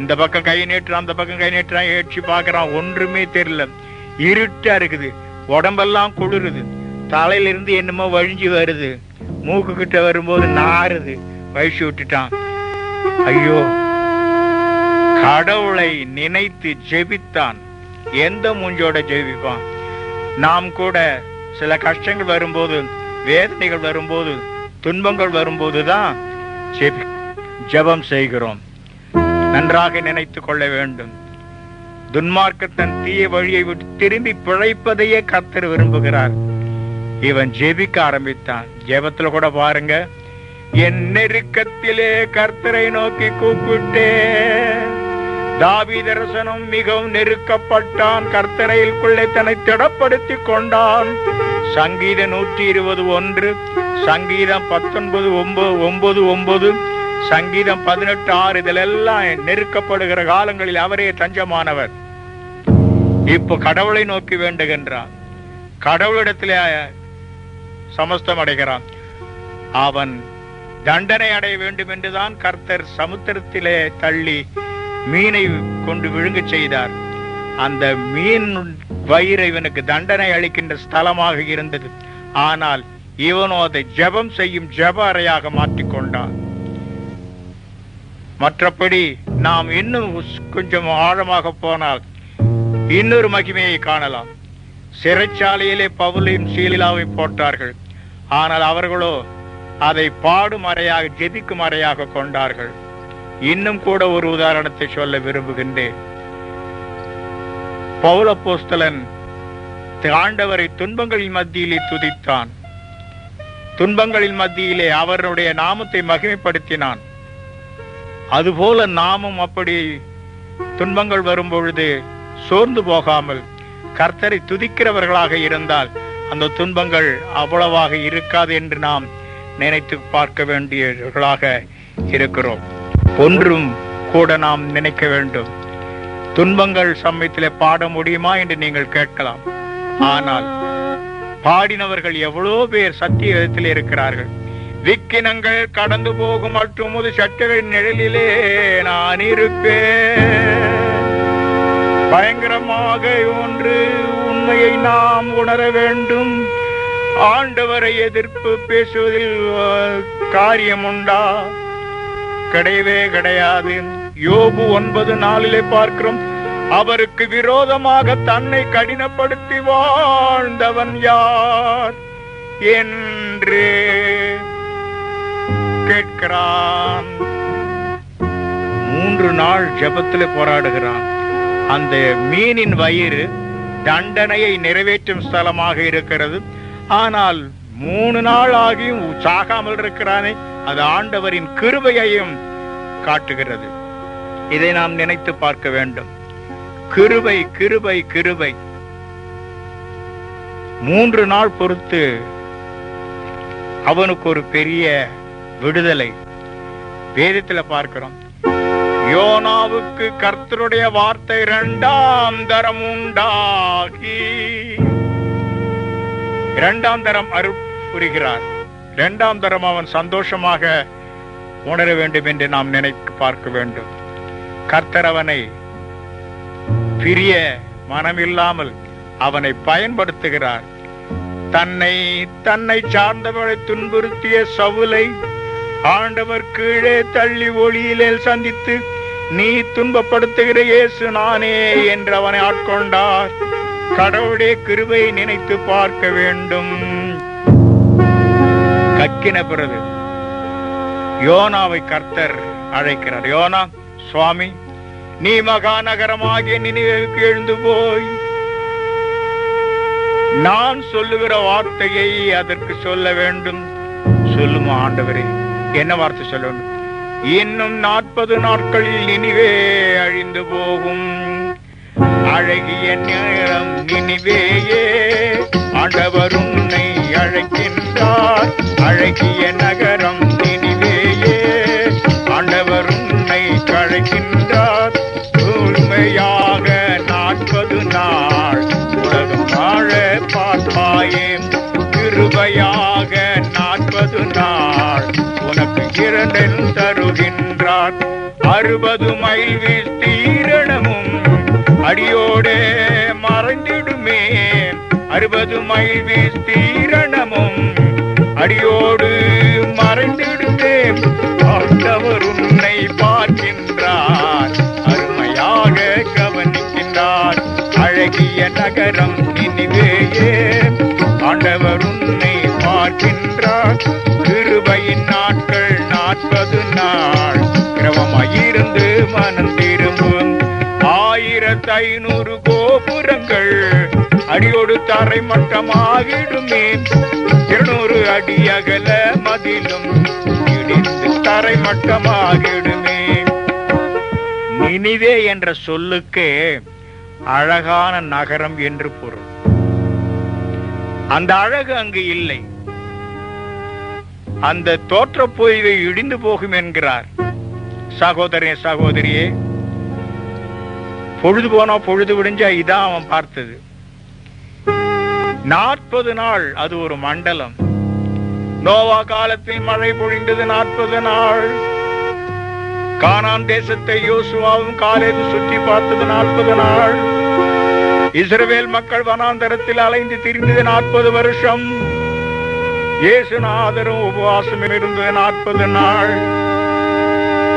இந்த பக்கம் கை நீட்டுறான், அந்த பக்கம் கை நீட்டுறான், ஏற்றி பார்க்கறான், ஒன்றுமே தெரியல. இருட்டா இருக்குது. உடம்பெல்லாம் குளிருது, தலையிலிருந்து என்னமோ வழிஞ்சு வருது, மூக்கு கிட்ட வரும்போது நாறுது, வழிச்சு விட்டுட்டான். ஐயோ, கடவுளை நினைத்து ஜெபித்தான். எந்த மூஞ்சோட ஜெபிப்பான்? நாம் கூட சில கஷ்டங்கள் வரும்போது, வேதனைகள் வரும்போது, துன்பங்கள் வரும்போதுதான் ஜெபம் செய்கிறோம். நன்றாக நினைத்து கொள்ள வேண்டும். துன்மார்க்கத்தன் தீய வழியை விட்டு திரும்பி பிழைப்பதையே கர்த்தர் விரும்புகிறார். இவன் ஜெபிக்க ஆரம்பித்தான். ஜெபத்துல கூட பாருங்க, என் நெருக்கத்திலே கர்த்தரை நோக்கி கூப்பிட்டே. தாவீதரசனும் மிகவும் நெருக்கப்பட்டான், கர்த்தரைக்குள்ளே தன்னை திடப்படுத்தி கொண்டான். சங்கீதம் 121, சங்கீதம் 19:9, சங்கீதம் 18:6, இதிலெல்லாம் நெருக்கப்படுகிற காலங்களில் அவரே தஞ்சமானவர். இப்போ கடவுளை நோக்கி வேண்டுகின்றான், கடவுளிடத்திலே சமஸ்தம் அடைகிறான். அவன் தண்டனை அடைய வேண்டும் என்றுதான் கர்த்தர் சமுத்திரத்திலே தள்ளி மீனை கொண்டு விழுங்க செய்தார். அந்த மீன் வயிறு இவனுக்கு தண்டனை அளிக்கின்ற ஸ்தலமாக இருந்தது. ஆனால் இவனோ அதை ஜெபம் செய்யும் ஜெப அறையாக மாற்றிக்கொண்டான். மற்றபடி நாம் இன்னும் கொஞ்சம் ஆழமாக போனால் இன்னொரு மகிமையை காணலாம். சிறைச்சாலையிலே பவுலையும் சீலாவை போட்டார்கள். ஆனால் அவர்களோ அதை பாடும் அறையாக, ஜெபிக்கும் அறையாக கொண்டார்கள். இன்னும் கூட ஒரு உதாரணத்தை சொல்ல விரும்புகின்றேன். பவுல் அப்போஸ்தலன் ஆண்டவரை துன்பங்களின் மத்தியிலே துதித்தான். துன்பங்களின் மத்தியிலே அவருடைய நாமத்தை மகிமைப்படுத்தினான். அதுபோல நாமும் அப்படி துன்பங்கள் வரும் பொழுது சோர்ந்து போகாமல் கர்த்தரை துதிக்கிறவர்களாக இருந்தால் அந்த துன்பங்கள் அவ்வளவாக இருக்காது என்று நாம் நினைத்து பார்க்க வேண்டியவர்களாக இருக்கிறோம். ஒன்றும் கூட நாம் நினைக்க வேண்டும், துன்பங்கள் சமயத்திலே பாட முடியுமா என்று நீங்கள் கேட்கலாம். ஆனால் பாடினவர்கள் எவ்வளோ பேர் சத்திய விதத்தில் இருக்கிறார்கள். விக்கினங்கள் கடந்து போகும் மற்றும் சட்டைகளின் நிழலிலே நான் இருப்பேன். பயங்கரமாக ஒன்று உண்மையை நாம் உணர வேண்டும். ஆண்டவரை எதிர்ப்பு பேசுவதில் காரியம் உண்டா? கிடையவே கிடையாது. யோபு 9:4 பார்க்கிறோம், அவருக்கு விரோதமாக தன்னை கடினப்படுத்தி வாழ்ந்தவன் யார் என்று கேட்கிறான். 3 நாள் ஜெபத்தில் போராடுகிறான். அந்த மீனின் வயிறு தண்டனையை நிறைவேற்றும் ஸ்தலமாக இருக்கிறது. ஆனால் 3 நாள் ஆகியும் சாகாமல் இருக்கிறானே, அது ஆண்டவரின் கிருபையையும் காட்டுகிறது. இதை நாம் நினைத்து பார்க்க வேண்டும். கிருபை கிருபை கிருபை. 3 நாள் பொறுத்து அவனுக்கு ஒரு பெரிய விடுதலை வேதத்தில் பார்க்கிறோம். யோனாவுக்கு கர்த்தருடைய வார்த்தை 2ஆம் தரம் உண்டாகி 2ஆம் தரம் அருள் புரிகிறார். 2ஆம் தரம் அவன் சந்தோஷமாக உணர வேண்டும் என்று நாம் நினைத்து பார்க்க வேண்டும். கர்த்தர் அவனை பிரிய மனமில்லாமல் அவனை பயன்படுத்துகிறார். தன்னை சார்ந்தவரை துன்புறுத்திய சவுலை ஆண்டவர் கீழே தள்ளி ஒளியிலே சந்தித்து, நீ துன்பப்படுத்துகிற இயேசு நானே என்று அவனை ஆட்கொண்டார். கடவுளுடைய கிருபையை நினைத்து பார்க்க வேண்டும். கக்கின பிறகு யோனாவை கர்த்தர் அழைக்கிறார். யோனா, சுவாமி, நீ மகாநகரமாகிய நினிவேவுக்கு எழுந்து போய் நான் சொல்லுகிற வார்த்தையை அதற்கு சொல்ல வேண்டும். சொல்லுமா ஆண்டவரே, என்ன வார்த்தை சொல்ல வேண்டும்? இன்னும் 40 நாட்களில் நினிவே அழிந்து போகும். அழகிய நேரம் நினிவேயே, ஆண்டவர் உன்னை அழைக்கின்றார். அழகிய நகரம் நினிவேயே, ஆண்டவர் உன்னை அழைக்கின்றார். உண்மையாக 40 நாள் உலகம் வாழ பார்ப்பாயே. கிருபையாக 40 நாள் உனக்கு 2 தருகின்றார். 60 மைல் வீழ்த்தீரணமும் அடியோடே மறைந்திடுமே. 60 மைல் விஸ்தீரணமும் அடியோடு மறைந்திடுமே. ஆண்டவர் உன்னை பார்க்கின்றார், அருமையாக கவனிக்கின்றார். அழகிய நகரம் நினிவேயே, ஆண்டவர் உன்னை பார்க்கின்றார். கிருபையின் நாட்கள் 40 நாள், கிரமமாயிருந்து மனம் திரும்பும். 1500 கோபுரங்கள் அடியோடு தரை மட்டமாகிடுமே. 200 அடி அகல மதிலும் இடிந்து தரை மட்டமாகிடுமே. நினிவே என்ற சொல்லுக்கு அழகான நகரம் என்று பொருள். அந்த அழகு அங்கு இல்லை. அந்த தோற்ற பொய்வை இடிந்து போகும் என்கிறார். சகோதரனே சகோதரியே, பொழுது போனா பொழுது விடிஞ்சா இதான் அவன் பார்த்தது. 40 நாள் அது ஒரு மண்டலம். நோவா காலத்தில் மழை பொழிந்தது 40 நாள். கானான் தேசத்தை யோசுவாவும் காலேபு சுற்றி பார்த்தது 40 நாள். இஸ்ரவேல் மக்கள் வனாந்தரத்தில் அலைந்து திரிந்தது 40 வருஷம். இயேசுநாதரும் உபவாசம் இருந்தது 40 நாள்.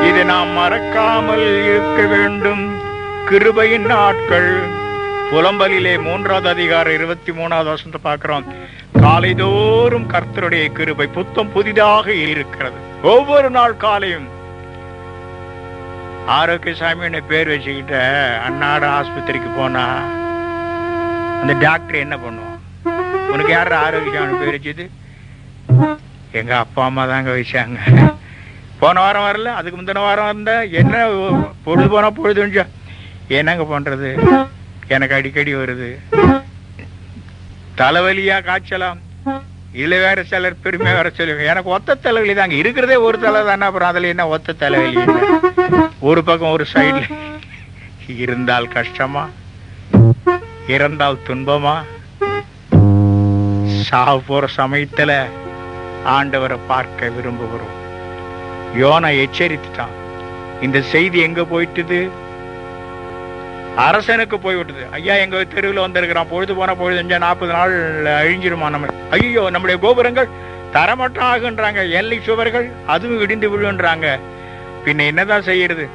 இதை நாம் மறக்காமல் இருக்க வேண்டும். கிருபையின் நாட்கள். புலம்பலிலே 3வது அதிகாரம் 23வது வசனத்தை பார்க்கிறோம். காலைதோறும் கர்த்தருடைய கிருபை புத்தம் புதிதாக இருக்கிறது. ஒவ்வொரு நாள் காலையும். ஆரோக்கியசாமின்னு பேர் வச்சுக்கிட்ட அன்னாட ஆஸ்பத்திரிக்கு போனா அந்த டாக்டர் என்ன பண்ணுவான்? உனக்கு யாரு ஆரோக்கியசாமி பேர் வச்சது? எங்க அப்பா அம்மா தாங்க வச்சாங்க. போன வாரம் வரல, அதுக்கு முந்தின வாரம் வந்த. என்ன பொழுது போனா பொழுது என்னங்க பண்றது, எனக்கு அடிக்கடி வருது. தலைவலியா காய்ச்சலாம். இதுல வேற சிலர் பெருமையா வர சொல்லுவாங்க, எனக்கு ஒத்த தலைவலி தாங்க. இருக்கிறதே ஒரு தலை தானே, அப்புறம் அதுல என்ன ஒத்த தலைவலி? ஒரு பக்கம் ஒரு சைடுல இருந்தால் கஷ்டமா, இறந்தால் துன்பமா? சாவு போற சமயத்துல ஆண்டவரை பார்க்க விரும்புகிறோம். யோனா எச்சரித்துட்டான். இந்த செய்தி எங்க போயிட்டுது? அரசனுக்கு போய்விட்டது. ஐயா, எங்க தெருவில் வந்திருக்கிறான், பொழுது போன பொழுது 40 நாள் அழிஞ்சிருமா நம்ம? ஐயோ, நம்முடைய கோபுரங்கள் தரமட்டம் ஆகுன்றாங்க, எல்லை சுவர்கள் அதுவும் இடிந்து விழுன்றாங்க. பின்ன என்னதான் செய்யறது?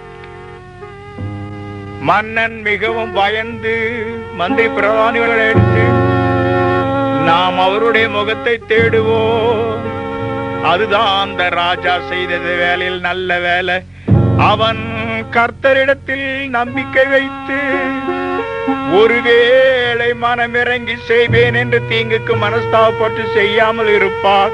மன்னன் மிகவும் பயந்து மந்திரி பிரதானிகளை எடுத்து நாம் அவருடைய முகத்தை தேடுவோம். அதுதான் அந்த ராஜா செய்தது வேலையில் நல்ல வேலை. அவன் கர்த்தரிடத்தில் நம்பிக்கை வைத்து ஒருவேளை மனமிறங்கி செய்வேன் என்று தீங்குக்கு மனஸ்தாபப்பட்டு செய்யாமல் இருப்பார்.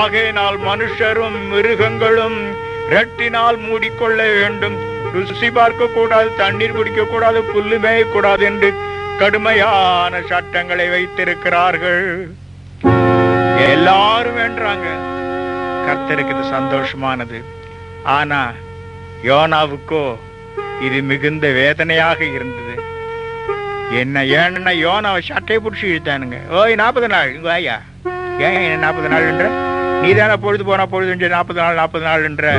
ஆகையினால் மனுஷரும் மிருகங்களும் இரட்டினால் மூடிக்கொள்ள வேண்டும். ருசி பார்க்க கூடாது, தண்ணீர் குடிக்க கூடாது, புல்லு மேயக்கூடாது என்று கடுமையான சட்டங்களை வைத்திருக்கிறார்கள். எல்லாரும் வேண்டாங்க. கர்த்தருக்கு இது சந்தோஷமானது. ஆனா யோனாவுக்கோ இது மிகுந்த வேதனையாக இருந்தது. என்ன ஏன்னா யோனாவை சட்டையை பிடிச்சி இழுத்தானுங்க. ஓய், 40 நாள் இங்க ஐயா, ஏன் 40 நாள் என்ற? நீ தானே பொழுது போனா பொழுது 40 நாள் என்ற?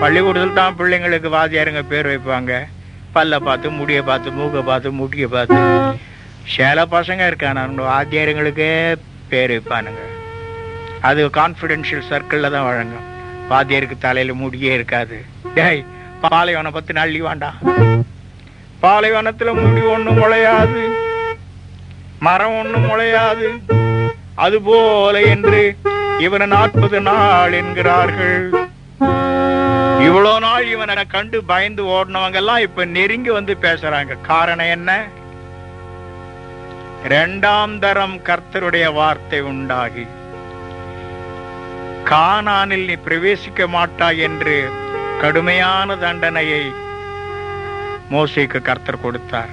பள்ளிக்கூடத்தில் தான் பிள்ளைங்களுக்கு வாத்தியாருங்க பேர் வைப்பாங்க. பல்ல பார்த்து, முடிய பார்த்து, மூக்க பார்த்து, முட்டிய பார்த்து. சில பசங்க இருக்கானுங்க வாத்தியாருங்களுக்கே பேர் வைப்பானுங்க. அது கான்பிடென்ஷியல் சர்க்கிள்ல தான் வழங்கும். வாத்தியாருக்கு தலையில முடியே இருக்காது. டேய், பாலைவனம் 10 நாள் லீவாண்டா. பாலைவனத்துல முடி ஒண்ணும் முளையாது, மரம் ஒண்ணும் முளையாது. அது போல என்று இவனை 40 நாள் என்கிறார்கள். இவ்வளவு நாள் இவனை கண்டு பயந்து ஓடினவங்க எல்லாம் இப்ப நெருங்கி வந்து பேசுறாங்க. காரணம் என்ன? 2ஆம் தரம் கர்த்தருடைய வார்த்தை உண்டாகி கானானில் நீ பிரவேசிக்க மாட்டாய் என்று கடுமையான தண்டனையை மோசேக்கு கர்த்தர் கொடுத்தார்.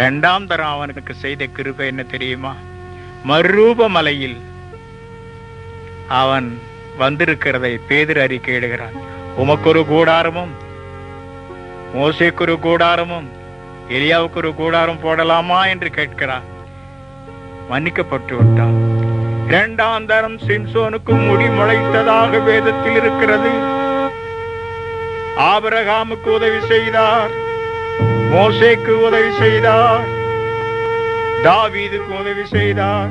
2ஆம் தரம் அவனுக்கு செய்த கிருபை என்ன தெரியுமா? மறுரூப மலையில் அவன் வந்திருக்கிறதை பேதுரு அறிக்கையிடுகிறான். உமக்கு ஒரு கூடாரமும், மோசேக்கு ஒரு கூடாரமும், எலியாவுக்கு ஒரு கூடாரம் போடலாமா என்று கேட்கிறான். மன்னிக்கப்பட்டு விட்டான். 2ஆம் தரம் சிம்சோனுக்கு முடி முளைத்ததாக வேதத்தில் இருக்கிறது. ஆபிரகாமுக்கு உதவி செய்தார், மோசேக்கு உதவி செய்தார். தாவீதுக்கு உதவி செய்தார்.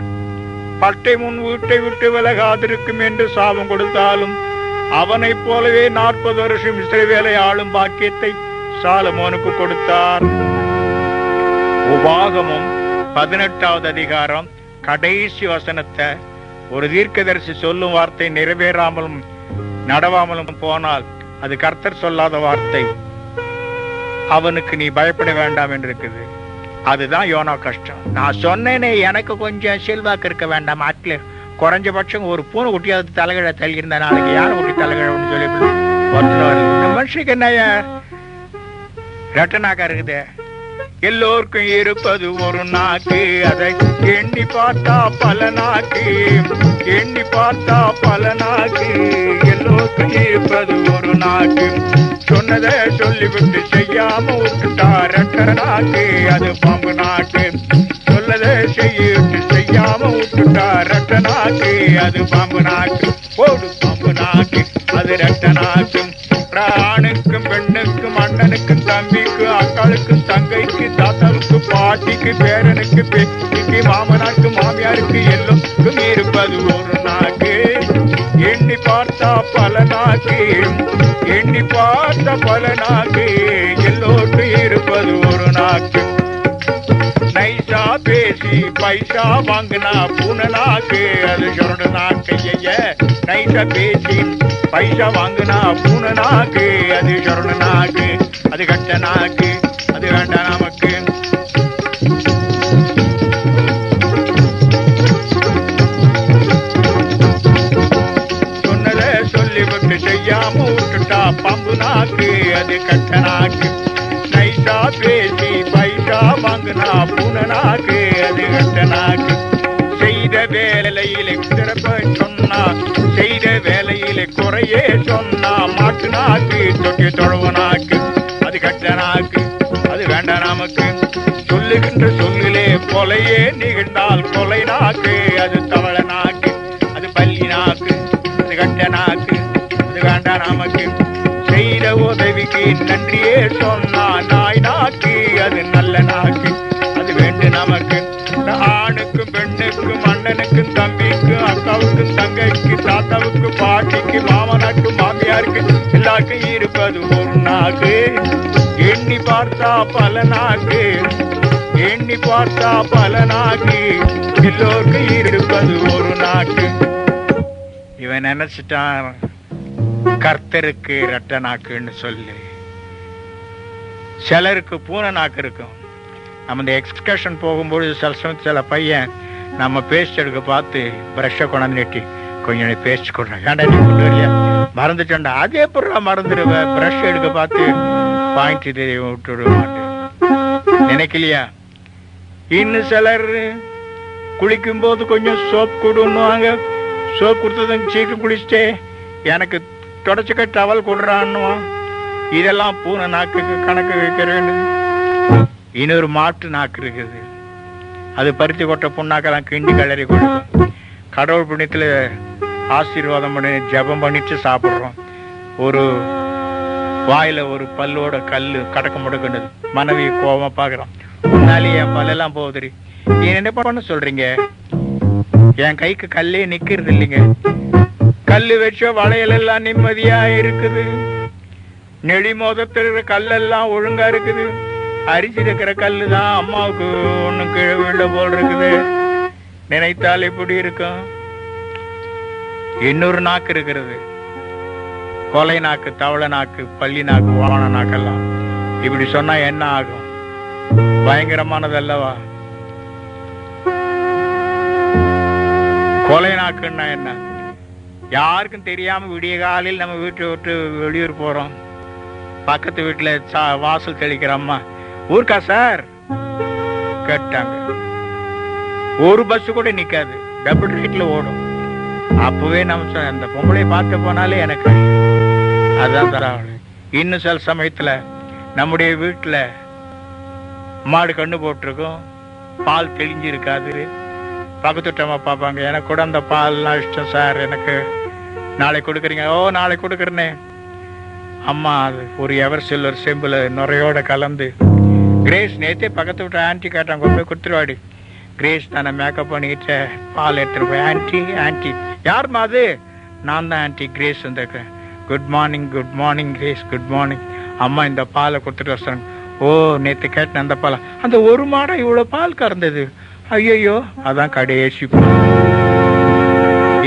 பட்டை முன் வீட்டை விட்டு விலகாதிருக்கும் என்று சாபம் கொடுத்தாலும் அவனைப் போலவே 40 வருஷம் இஸ்ரவேலை ஆளும் பாக்கியத்தை சாலமோனுக்கு கொடுத்தார். உபாகமம் 18வது அதிகாரம் கடைசி வசனத்தை ஒரு தீர்க்கதரிசி சொல்லும் வார்த்தை நிறைவேறாமலும் நடவாமலும் போனால் அது கர்த்தர் சொல்லாத வார்த்தை. அவனுக்கு நீ பயப்பட வேண்டாம் என்று இருக்குது. அதுதான் யோனா கஷ்டம். நான் சொன்னேனே, எனக்கு கொஞ்சம் செல்வாக்கு இருக்க வேண்டாம், ஆட்ல குறைஞ்சபட்சம் ஒரு பூனை குட்டியாவது தலைகழ தள்ளியிருந்தா நாளைக்கு யாரை குட்டி தலைகழன்னு சொல்லி ஒருத்தர் இந்த மனுஷனுக்கு என்ன ரெட்டனாக்கா இருக்குது. எல்லோருக்கும் இருப்பது ஒரு நாக்கு, அதை எண்ணி பார்த்தா பல நாக்கு, எண்ணி பார்த்தா பல நாக்கு. எல்லோருக்கும் இருப்பது ஒரு நாக்கு, சொன்னதை சொல்லிவிட்டு செய்யாம விட்டுட்டா ரெட்ட நாக்கு, அது பாம்பு நாக்கு. சொல்லதை செய்யிட்டு செய்யாம விட்டுட்டா ரெட்ட நாக்கு, அது பாம்பு நாக்கு. போடு பாம்பு நாக்கு, அது ரெட்ட நாக்கு. ஆணுக்கும் பெண்ணுக்கும் அண்ணனுக்கும் தம்பிக்கும் அக்காளுக்கும் தங்கைக்கு தாத்தாவுக்கு பாட்டிக்கு பேரனுக்கு பேத்திக்கு மாமனாருக்கு மாமியாருக்கு எல்லோருக்கும் இருப்பது ஒரு நாக்கு. எண்ணி பார்த்தா பல நாக்கு, எண்ணி பார்த்த பல நாக்கு. எல்லோருக்கும் இருப்பது ஒரு நாக்கு. நைசா பேசி பைசா வாங்கினா பூனை நாக்கு, அது சொன்ன நாக்கு. நைசா பேசி பைசா வாங்கினா பூனை நாக்கு, அது சொன்ன நாக்கு. அது கட்ட நாக்கு, அது வேண்டாம் நமக்கு. சொன்னதை சொல்லிவிட்டு செய்யாம விட்டுட்டா பாம்பு நாக்கு, அது கட்ட நாக்கு. நைசா பேசி பைசா வாங்கினா பூனை நாக்கு, அது கட்ட நாக்கு. செய்த வேலையிலே சிறப்ப சொன்னா, செய்த வேலையிலே குறையே சொன்னா மாட்டு நாக்கு, தொட்டி தொழவு நாக்கு, அது கட்ட நாக்கு. அது வேண்டாம் நமக்கு. சொல்லுகின்ற சொல்லிலே கொலையே நிகழ்ந்தால் கொலை நாக்கு, அது தவள நாக்கு, அது பள்ளி நாக்கு, அது கட்ட நாக்கு. அது வேண்டாம் நமக்கு. செய்த உதவிக்கு நன்றியே சொன்னா நாய் நாக்கு, அது நல்ல நாக்கு. அது வேண்டும் நமக்கு. ஆணுக்கும் பெண்ணுக்கும் அண்ணனுக்கும் தம்பிக்கும் அக்காவுக்கும் தங்கைக்கு தாத்தாவுக்கு பாட்டிக்கு மாமனாருக்கு மாமியாருக்கு எல்லாருக்கும் இருப்பது ஒரு நாக்கு. எண்ணி பார்த்தா பல நாக்கு, எண்ணி பார்த்தா பல நாக்கு. எல்லோருக்கும் இருப்பது ஒரு நாக்கு. இவன் நினைச்சிட்டான் கர்த்தருக்கு ரெட்ட நாக்குன்னு சொல்லி. சிலருக்கு பூனை நாக்கு இருக்கும். நம்ம இந்த எக்ஸ்கர்ஷன் போகும்போது சில பையன் நம்ம பேஸ்ட் எடுக்க பார்த்து ப்ரஷ்ஷை கொண்டாந்து நெட்டி கொஞ்சம் பேஸ்ட் கொடுறான். ஏன்டா நீ கொண்டு வரையா மறந்துட்டேன்டா. அதே பொருளா மறந்துடுவேன். ப்ரஷ் எடுக்க பார்த்து பாயிண்ட் தெரிய விட்டுவிட மாட்டேன், நினைக்கலையா? இன்னும் சிலர் குளிக்கும் போது கொஞ்சம் சோப் கொடுன்னுவாங்க. சோப் கொடுத்ததும் சீக்கிரம் குளிச்சுட்டே எனக்கு தொடச்சிக்க டவல் கொடுறான்னுவான். இதெல்லாம் பூனை நாக்குக்கு கணக்கு வைக்க வேண்டும். இன்னொரு மாட்டு நாக்கு இருக்குது. அது பருத்தி கொட்ட புண்ணாக்கெல்லாம் கிண்டி கலரி கொடுக்கும். கடவுள் புண்ணியத்தில் ஆசீர்வாதம் பண்ணி ஜபம் பண்ணிட்டு சாப்பிட்றோம். ஒரு வாயில ஒரு பல்லோட கல் கடக்க முடக்குனது. மனைவி கோபமா பார்க்குறான். முன்னாலே என் பல்லெல்லாம் போகுது, நீ என்ன பண்ண சொல்றீங்க? என் கைக்கு கல்லே நிக்கிறது இல்லைங்க. கல்லு வச்ச வளையலெல்லாம் நிம்மதியா இருக்குது. நெளி மோதத்தில் இருக்கிற கல்லெல்லாம் ஒழுங்கா இருக்குது. அரிசி இருக்கிற கல்லு தான் அம்மாவுக்கு ஒண்ணு கீழே வீழ போல் இருக்குது. நினைத்தால் எப்படி இருக்கும்? இன்னொரு நாக்கு இருக்கிறது. கொலை நாக்கு, தவளை நாக்கு, பள்ளி நாக்கு, வான நாக்கெல்லாம். இப்படி சொன்னா என்ன ஆகும்? பயங்கரமானதல்லவா? கொலை நாக்குன்னா என்ன? யாருக்கும் தெரியாம விடிய காலையில் நம்ம வீட்டை விட்டு வெளியூர் போறோம். பக்கத்து வீட்டுல வாசல் தெளிக்கிற அம்மா, ஊருக்கா சார் கேட்டாங்க. ஒரு பஸ் கூட நிக்காது, டபுள் ரேட்ல ஓடும். அப்பவே நம்ம அந்த பொம்பளை பார்க்க போனாலே எனக்கு அதான் தராங்க. இன்னும் சில சமயத்துல நம்முடைய வீட்டுல மாடு கண்ணு போட்டிருக்கோம், பால் தெளிஞ்சிருக்காது. பக்கத்துட்டமா பார்ப்பாங்க, எனக்கு கூட அந்த பால்லாம் இஷ்டம் சார், எனக்கு நாளைக்கு கொடுக்குறீங்க? ஓ நாளைக்கு கொடுக்குறேனே. அம்மா அது ஒரு எவர் சில்வர் செம்பில் நுரையோட கலந்து, கிரேஸ் நேத்தே பக்கத்து விட்டு ஆன்டி கேட்டாங்க, போய் கொடுத்துருவாடி. கிரேஸ் தானே மேக்கப் பண்ணிக்கிட்ட பால் எடுத்துட்டு போய், ஆன்டி யாருமா அது? நான் தான் ஆன்டி கிரேஸ் வந்திருக்கேன். Good morning grace, good morning. அம்மா இந்த பாலை கொடுத்துட்டு வச்சாங்க. ஓ, நேற்று கேட்டேன் அந்த பாலை, அந்த ஒரு மாடம் இவ்வளோ பால் கறந்தது. ஐயோ, அதான் கடைசி.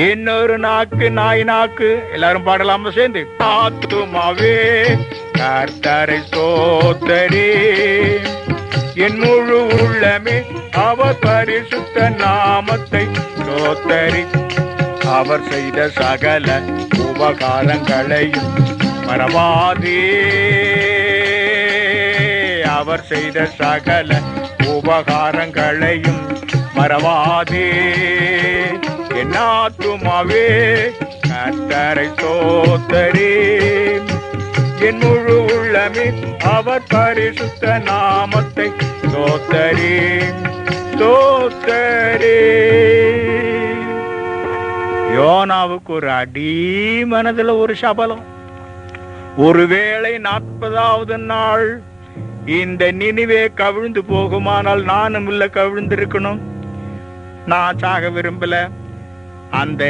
இன்னொரு நாக்கு நாய் நாக்கு. எல்லாரும் பாடலாம சேர்ந்து. ஆத்துமாவே கர்த்தரை ஸ்தோத்தரி, என் முழு உள்ளமே அவர் பரிசுத்த நாமத்தை ஸ்தோத்தரி. அவர் செய்த சகல உபகாரங்களையும் மறவாதே, அவர் செய்த சகல உபகாரங்களையும் மறவாதே. என் ஆத்துமாவே கர்த்தரை ஸ்தோத்தரி, என் முழு உள்ளமே அவர் பரிசுத்த நாமத்தை ஸ்தோத்தரி. யோனாவுக்கு ஒரு அடி மனதுல ஒரு சபலம். ஒருவேளை 40வது நாள் இந்த நினிவே கவிழ்ந்து போகுமானால் நானும் இல்ல கவிழ்ந்திருக்கணும். நான் சாக விரும்பல. அந்த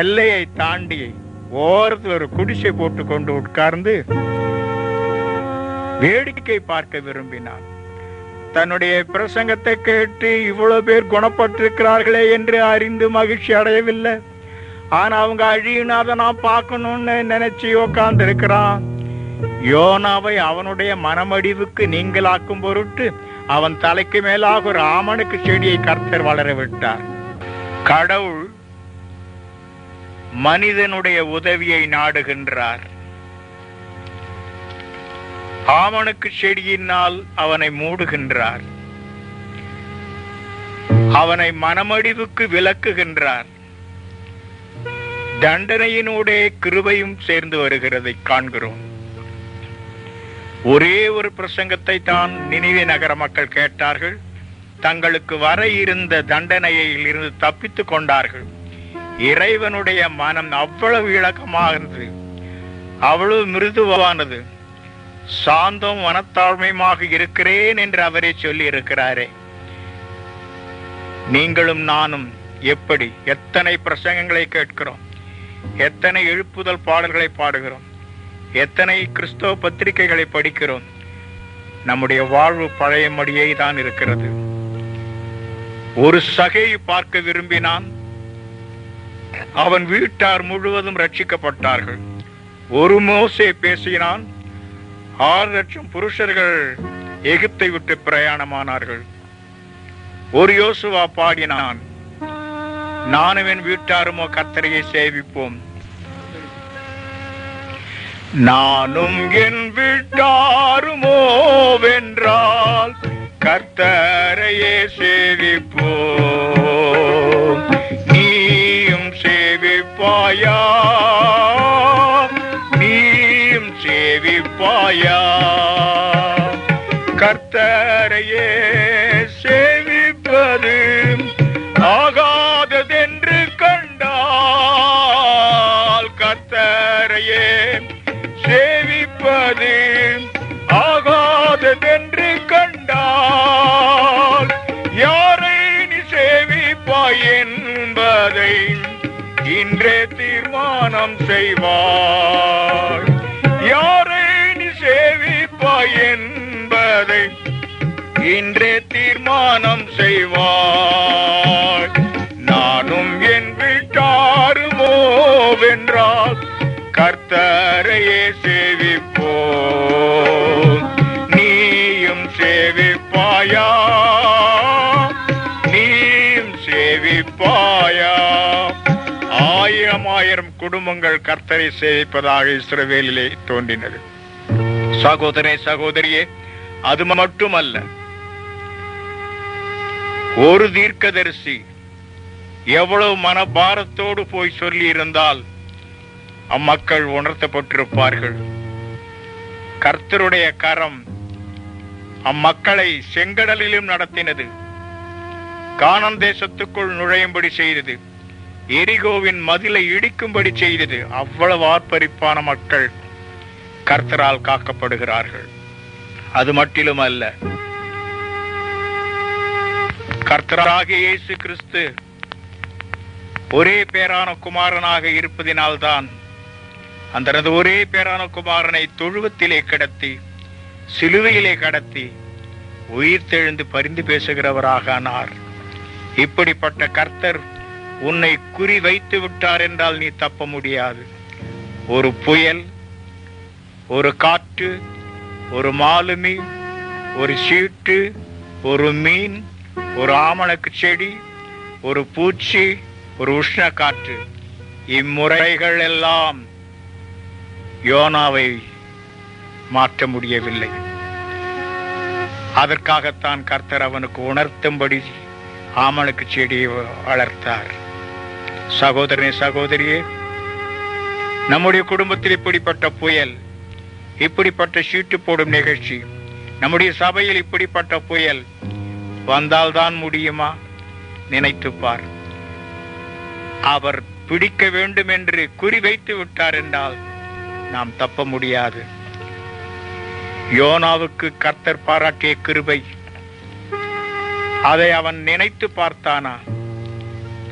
எல்லையை தாண்டி ஓரத்தில் ஒரு குடிசை போட்டு கொண்டு உட்கார்ந்து வேடிக்கை பார்க்க விரும்பினான். தன்னுடைய பிரசங்கத்தை கேட்டு இவ்வளவு பேர் குணப்பட்டிருக்கிறார்களே என்று அறிந்து மகிழ்ச்சி அடையவில்லை. ஆனா அவங்க அழியினாத நான் பார்க்கணும்னு நினைச்சு உட்கார்ந்து இருக்கிறான். யோனாவை அவனுடைய மனமடிவுக்கு நீங்களாக்கும் பொருட்டு அவன் தலைக்கு மேலாக ஒரு ஆமணுக்கு செடியை கர்த்தர் வளர விட்டார். கடவுள் மனிதனுடைய உதவியை நாடுகின்றார். ஆமணுக்கு செடியினால் அவனை மூடுகின்றார். அவனை மனமடிவுக்கு விலக்குகின்றார். தண்டனையினூடே கிருபையும் சேர்ந்து வருகிறதை காண்கிறோம். ஒரே ஒரு பிரசங்கத்தை தான் நினிவே நகர மக்கள் கேட்டார்கள். தங்களுக்கு வர இருந்த தண்டனையில் இருந்து தப்பித்துக் கொண்டார்கள். இறைவனுடைய மனம் அவ்வளவு இலக்கமானது, அவ்வளவு மிருதுவானது, சாந்தம் மனத்தாழ்மையாக இருக்கிறேன் என்று அவரே சொல்லி இருக்கிறாரே. நீங்களும் நானும் எப்படி எத்தனை பிரசங்கங்களை கேட்கிறோம், எத்தனை எழுப்புதல் பாடல்களை பாடுகிறோம், எத்தனை கிறிஸ்தவ பத்திரிகைகளை படிக்கிறோம். நம்முடைய வாழ்வு பழையபடியே தான் இருக்கிறது. ஒரு சகையை பார்க்க விரும்பினான். அவன் வீட்டார் முழுவதும் ரட்சிக்கப்பட்டார்கள். ஒரு மோசே பேசினான். 6 லட்சம் புருஷர்கள் எகிப்தை விட்டு பிரயாணமானார்கள். ஒரு யோசுவா பாடினான், நானும் என் வீட்டாருமோ கர்த்தரையை சேவிப்போம். நானும் என் வீட்டாருமோ வென்றால் கர்த்தரையே சேவிப்போம். நீயும் சேவிப்பாயா, நீயும் சேவிப்பாயா. கர்த்தரையே சேவிப்பது ஆகாததென்று கண்டால், கர்த்தரையே சேவிப்பது ஆகாததென்று கண்டால், யாரை நீ சேவிப்பாய் என்பதை இன்றே தீர்மானம் செய்வாய். யாரை நீ சேவிப்பாய் என்பதை இன்றே தீர்மானம் செய்வாய். நானும் என் வீட்டாருமோ வென்றால் கர்த்தரையே சேவிப்போம். நீயும் சேவிப்பாயா, நீயும் சேவிப்பாயா. 1000 குடும்பங்கள் கர்த்தரை சேவிப்பதாக இஸ்ரவேலிலே தோன்றினது. சகோதரே சகோதரியே, அது மட்டுமல்ல, ஒரு தீர்க்கதரிசி எவ்வளவு மனபாரத்தோடு போய் சொல்லி இருந்தால் அம்மக்கள் உணர்த்தப்பட்டிருப்பார்கள். கர்த்தருடைய கரம் அம்மக்களை செங்கடலிலும் நடத்தினது. கானான் தேசத்துக்குள் நுழையும்படி செய்தது. எரிகோவின் மதிலை இடிக்கும்படி செய்தது. அவ்வளவு ஆர்ப்பரிப்பான மக்கள் கர்த்தரால் காக்கப்படுகிறார்கள். அது மட்டிலும் அல்ல, கர்த்தராகிய இயேசு கிறிஸ்து ஒரே பேரான குமாரனாக இருப்பதினால்தான் அந்த ஒரே பேரான குமாரனை தொழுவத்திலே கடத்தி சிலுவையிலே கடத்தி உயிர் தெழுந்து பரிந்து பேசுகிறவராக ஆனார். இப்படிப்பட்ட கர்த்தர் உன்னை குறி வைத்து விட்டார் என்றால் நீ தப்ப முடியாது. ஒரு புயல், ஒரு காற்று, ஒரு மாலுமி, ஒரு சீட்டு, ஒரு மீன், ஒரு ஆமணக்கு செடி, ஒரு பூச்சி, ஒரு உஷ்ண காற்று, இம்முறைகள் எல்லாம் யோனாவை மாற்ற முடியவில்லை. அதற்காகத்தான் கர்த்தர் அவனுக்கு உணர்த்தும்படி ஆமணக்கு செடியை வளர்த்தார். சகோதரனே, சகோதரியே, நம்முடைய குடும்பத்தில் இப்படிப்பட்ட புயல், இப்படிப்பட்ட சீட்டு போடும் நிகழ்ச்சி, நம்முடைய சபையில் இப்படிப்பட்ட புயல் வந்தால்தான் முடியுமா? நினைத்துப்பார். அவர் பிடிக்க வேண்டும் என்று குறிவைத்து விட்டார் என்றால் நாம் தப்ப முடியாது. யோனாவுக்கு கர்த்தர் பாராட்டிய கிருபை, அதை அவன் நினைத்து பார்த்தானா?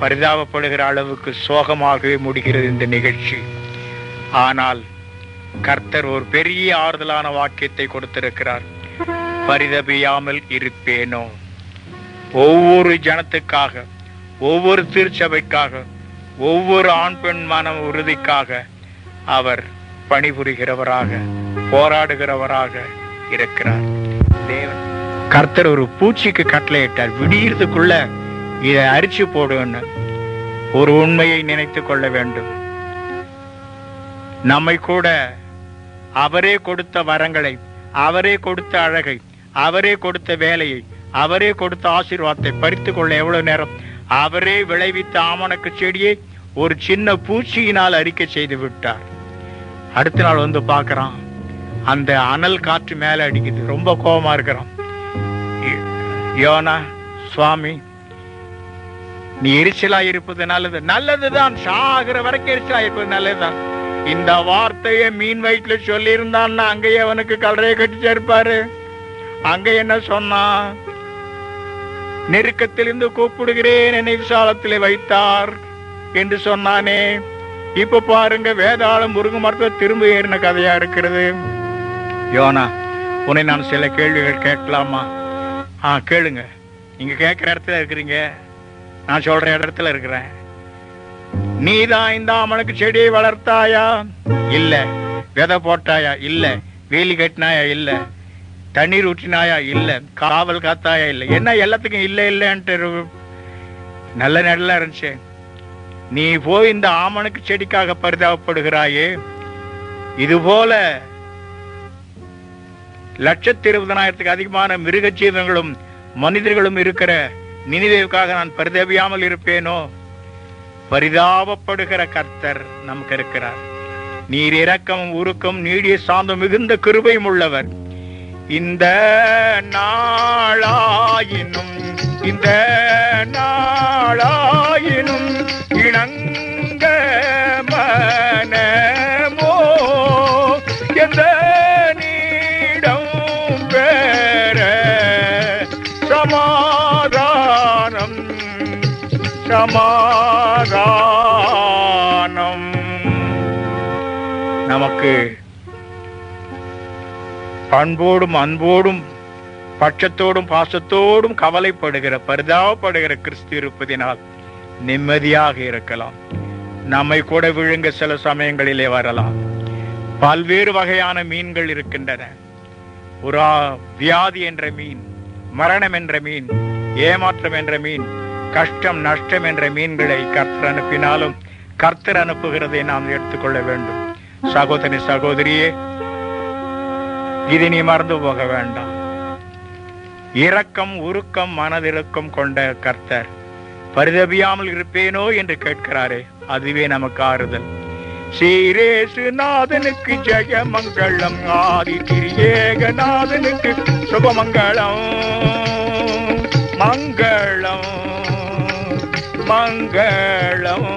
பரிதாபப்படுகிற அளவுக்கு சோகமாகவே முடிகிறது இந்த நிகழ்ச்சி. ஆனால் கர்த்தர் ஒரு பெரிய ஆறுதலான வாக்கியத்தை கொடுத்திருக்கிறார். பரிதபியாமல் இருப்பேனோ. ஒவ்வொரு ஜனத்துக்காக, ஒவ்வொரு திருச்சபைக்காக, ஒவ்வொரு ஆண் பெண் மன உறுதிக்காக அவர் பணிபுரிகிறவராக, போராடுகிறவராக இருக்கிறார். தேவன் கர்த்தர் ஒரு பூச்சிக்கு கட்டளையிட்டார், விடியறதுக்குள்ள இதை அரிச்சு போடுன்னு. ஒரு உண்மையை நினைத்துக் கொள்ள வேண்டும். நம்மை கூட அவரே கொடுத்த வரங்களை, அவரே கொடுத்த அழகை, அவரே கொடுத்த வேலையை, அவரே கொடுத்த ஆசீர்வாதத்தை பறித்து கொள்ள எவ்வளவு நேரம்? அவரே விளைவித்த ஆமணக்கு செடியை ஒரு சின்ன பூச்சியினால் அறிக்கை செய்து விட்டார். அடுத்த நாள் வந்து பார்க்கறான், அந்த அனல் காற்று மேல அடிக்குது. ரொம்ப கோபமா இருக்கிறான். யோனா, சுவாமி, நீ எரிச்சலா இருப்பது நல்லது. நல்லதுதான், சாகிற வரைக்கும் எரிச்சலா இருப்பது நல்லதுதான். இந்த வார்த்தையை மீன் வயிற்றுல சொல்லி இருந்தான்னா அங்கேயே அவனுக்கு கல்லறையை கட்டி சேர்ப்பாரு. அங்க என்ன சொன்னா? நெருக்கத்திலிருந்து கூப்பிடுகிறேன், என்னை விசாலத்திலே வைத்தார் என்று சொன்னானே. இப்ப பாருங்க, வேதாளம் முருங்க மரத்தை திரும்ப ஏறின கதையா இருக்கிறது. யோனா, உன்னை நான் சில கேள்விகள் கேட்கலாமா? கேளுங்க. நீங்க கேட்கிற இடத்துல இருக்கிறீங்க, நான் சொல்ற இடத்துல இருக்கிறேன். நீதான் இந்த ஆமணக்கு செடியை வளர்த்தாயா? இல்ல. விதை போட்டாயா? இல்ல. வேலி கட்டினாயா? இல்ல. தண்ணீர் ஊற்றினாயா? இல்ல. காவல் காத்தாயா? இல்ல. என்ன எல்லாத்துக்கும் இல்ல இல்லன்ட்டு நல்ல நல்லா இருந்துச்சு. நீ போய் இந்த ஆமணக்கு செடிக்காக பரிதாபப்படுகிறாயே, இது போல 120,000 அதிகமான மிருக ஜீவங்களும் மனிதர்களும் இருக்கிற நினிவேவுக்காக நான் பரிதாபியாமல் இருப்பேனோ? பரிதாபப்படுகிற கர்த்தர் நமக்கு இருக்கிறார். நீர் இரக்கமும் உருக்கம் நீடிய சாந்தம் மிகுந்த கிருபையும் உள்ளவர். இந்த நாளாயினும் இந்த நாளாயினும் இணங்க மனமோ எந்த நீடம் பெற சமாதானம் சமாதானம். நமக்கு பண்போடும் அன்போடும் பட்சத்தோடும் பாசத்தோடும் கவலைப்படுகிற பரிதாபப்படுகிற கிறிஸ்து இருப்பதினால் நிம்மதியாக இருக்கலாம். நம்மை கூட விழுங்க சில சமயங்களிலே வரலாம். பல்வேறு வகையான மீன்கள் இருக்கின்றன. ஒரு வியாதி என்ற மீன், மரணம் என்ற மீன், ஏமாற்றம் என்ற மீன், கஷ்டம் நஷ்டம் என்ற மீன்களை கர்த்தர் அனுப்பினாலும் கர்த்தர் அனுப்புகிறதை நாம் எடுத்துக்கொள்ள வேண்டும். சகோதரி, சகோதரியே, இதை நீ மறந்து போக வேண்டாம். இரக்கம் உருக்கம் மனதிறக்கம் கொண்ட கர்த்தர் பரிதபியாமல் இருப்பேனோ என்று கேட்கிறாரே, அதுவே நமக்கு ஆறுதல். ஸ்ரீரேசுநாதனுக்கு ஜெயமங்கலம், ஆதி திரியேகநாதனுக்கு சுபமங்கலம், மங்களம் மங்களம்.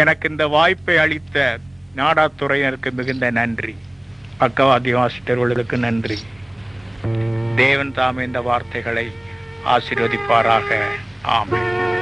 எனக்கு இந்த வாய்ப்பை அளித்த நாடாத்துறையினருக்கு மிகுந்த நன்றி. பக்கவாதி ஆசிரியர்களுக்கு நன்றி. தேவன் தாமே இந்த வார்த்தைகளை ஆசீர்வதிப்பாராக. ஆமென்.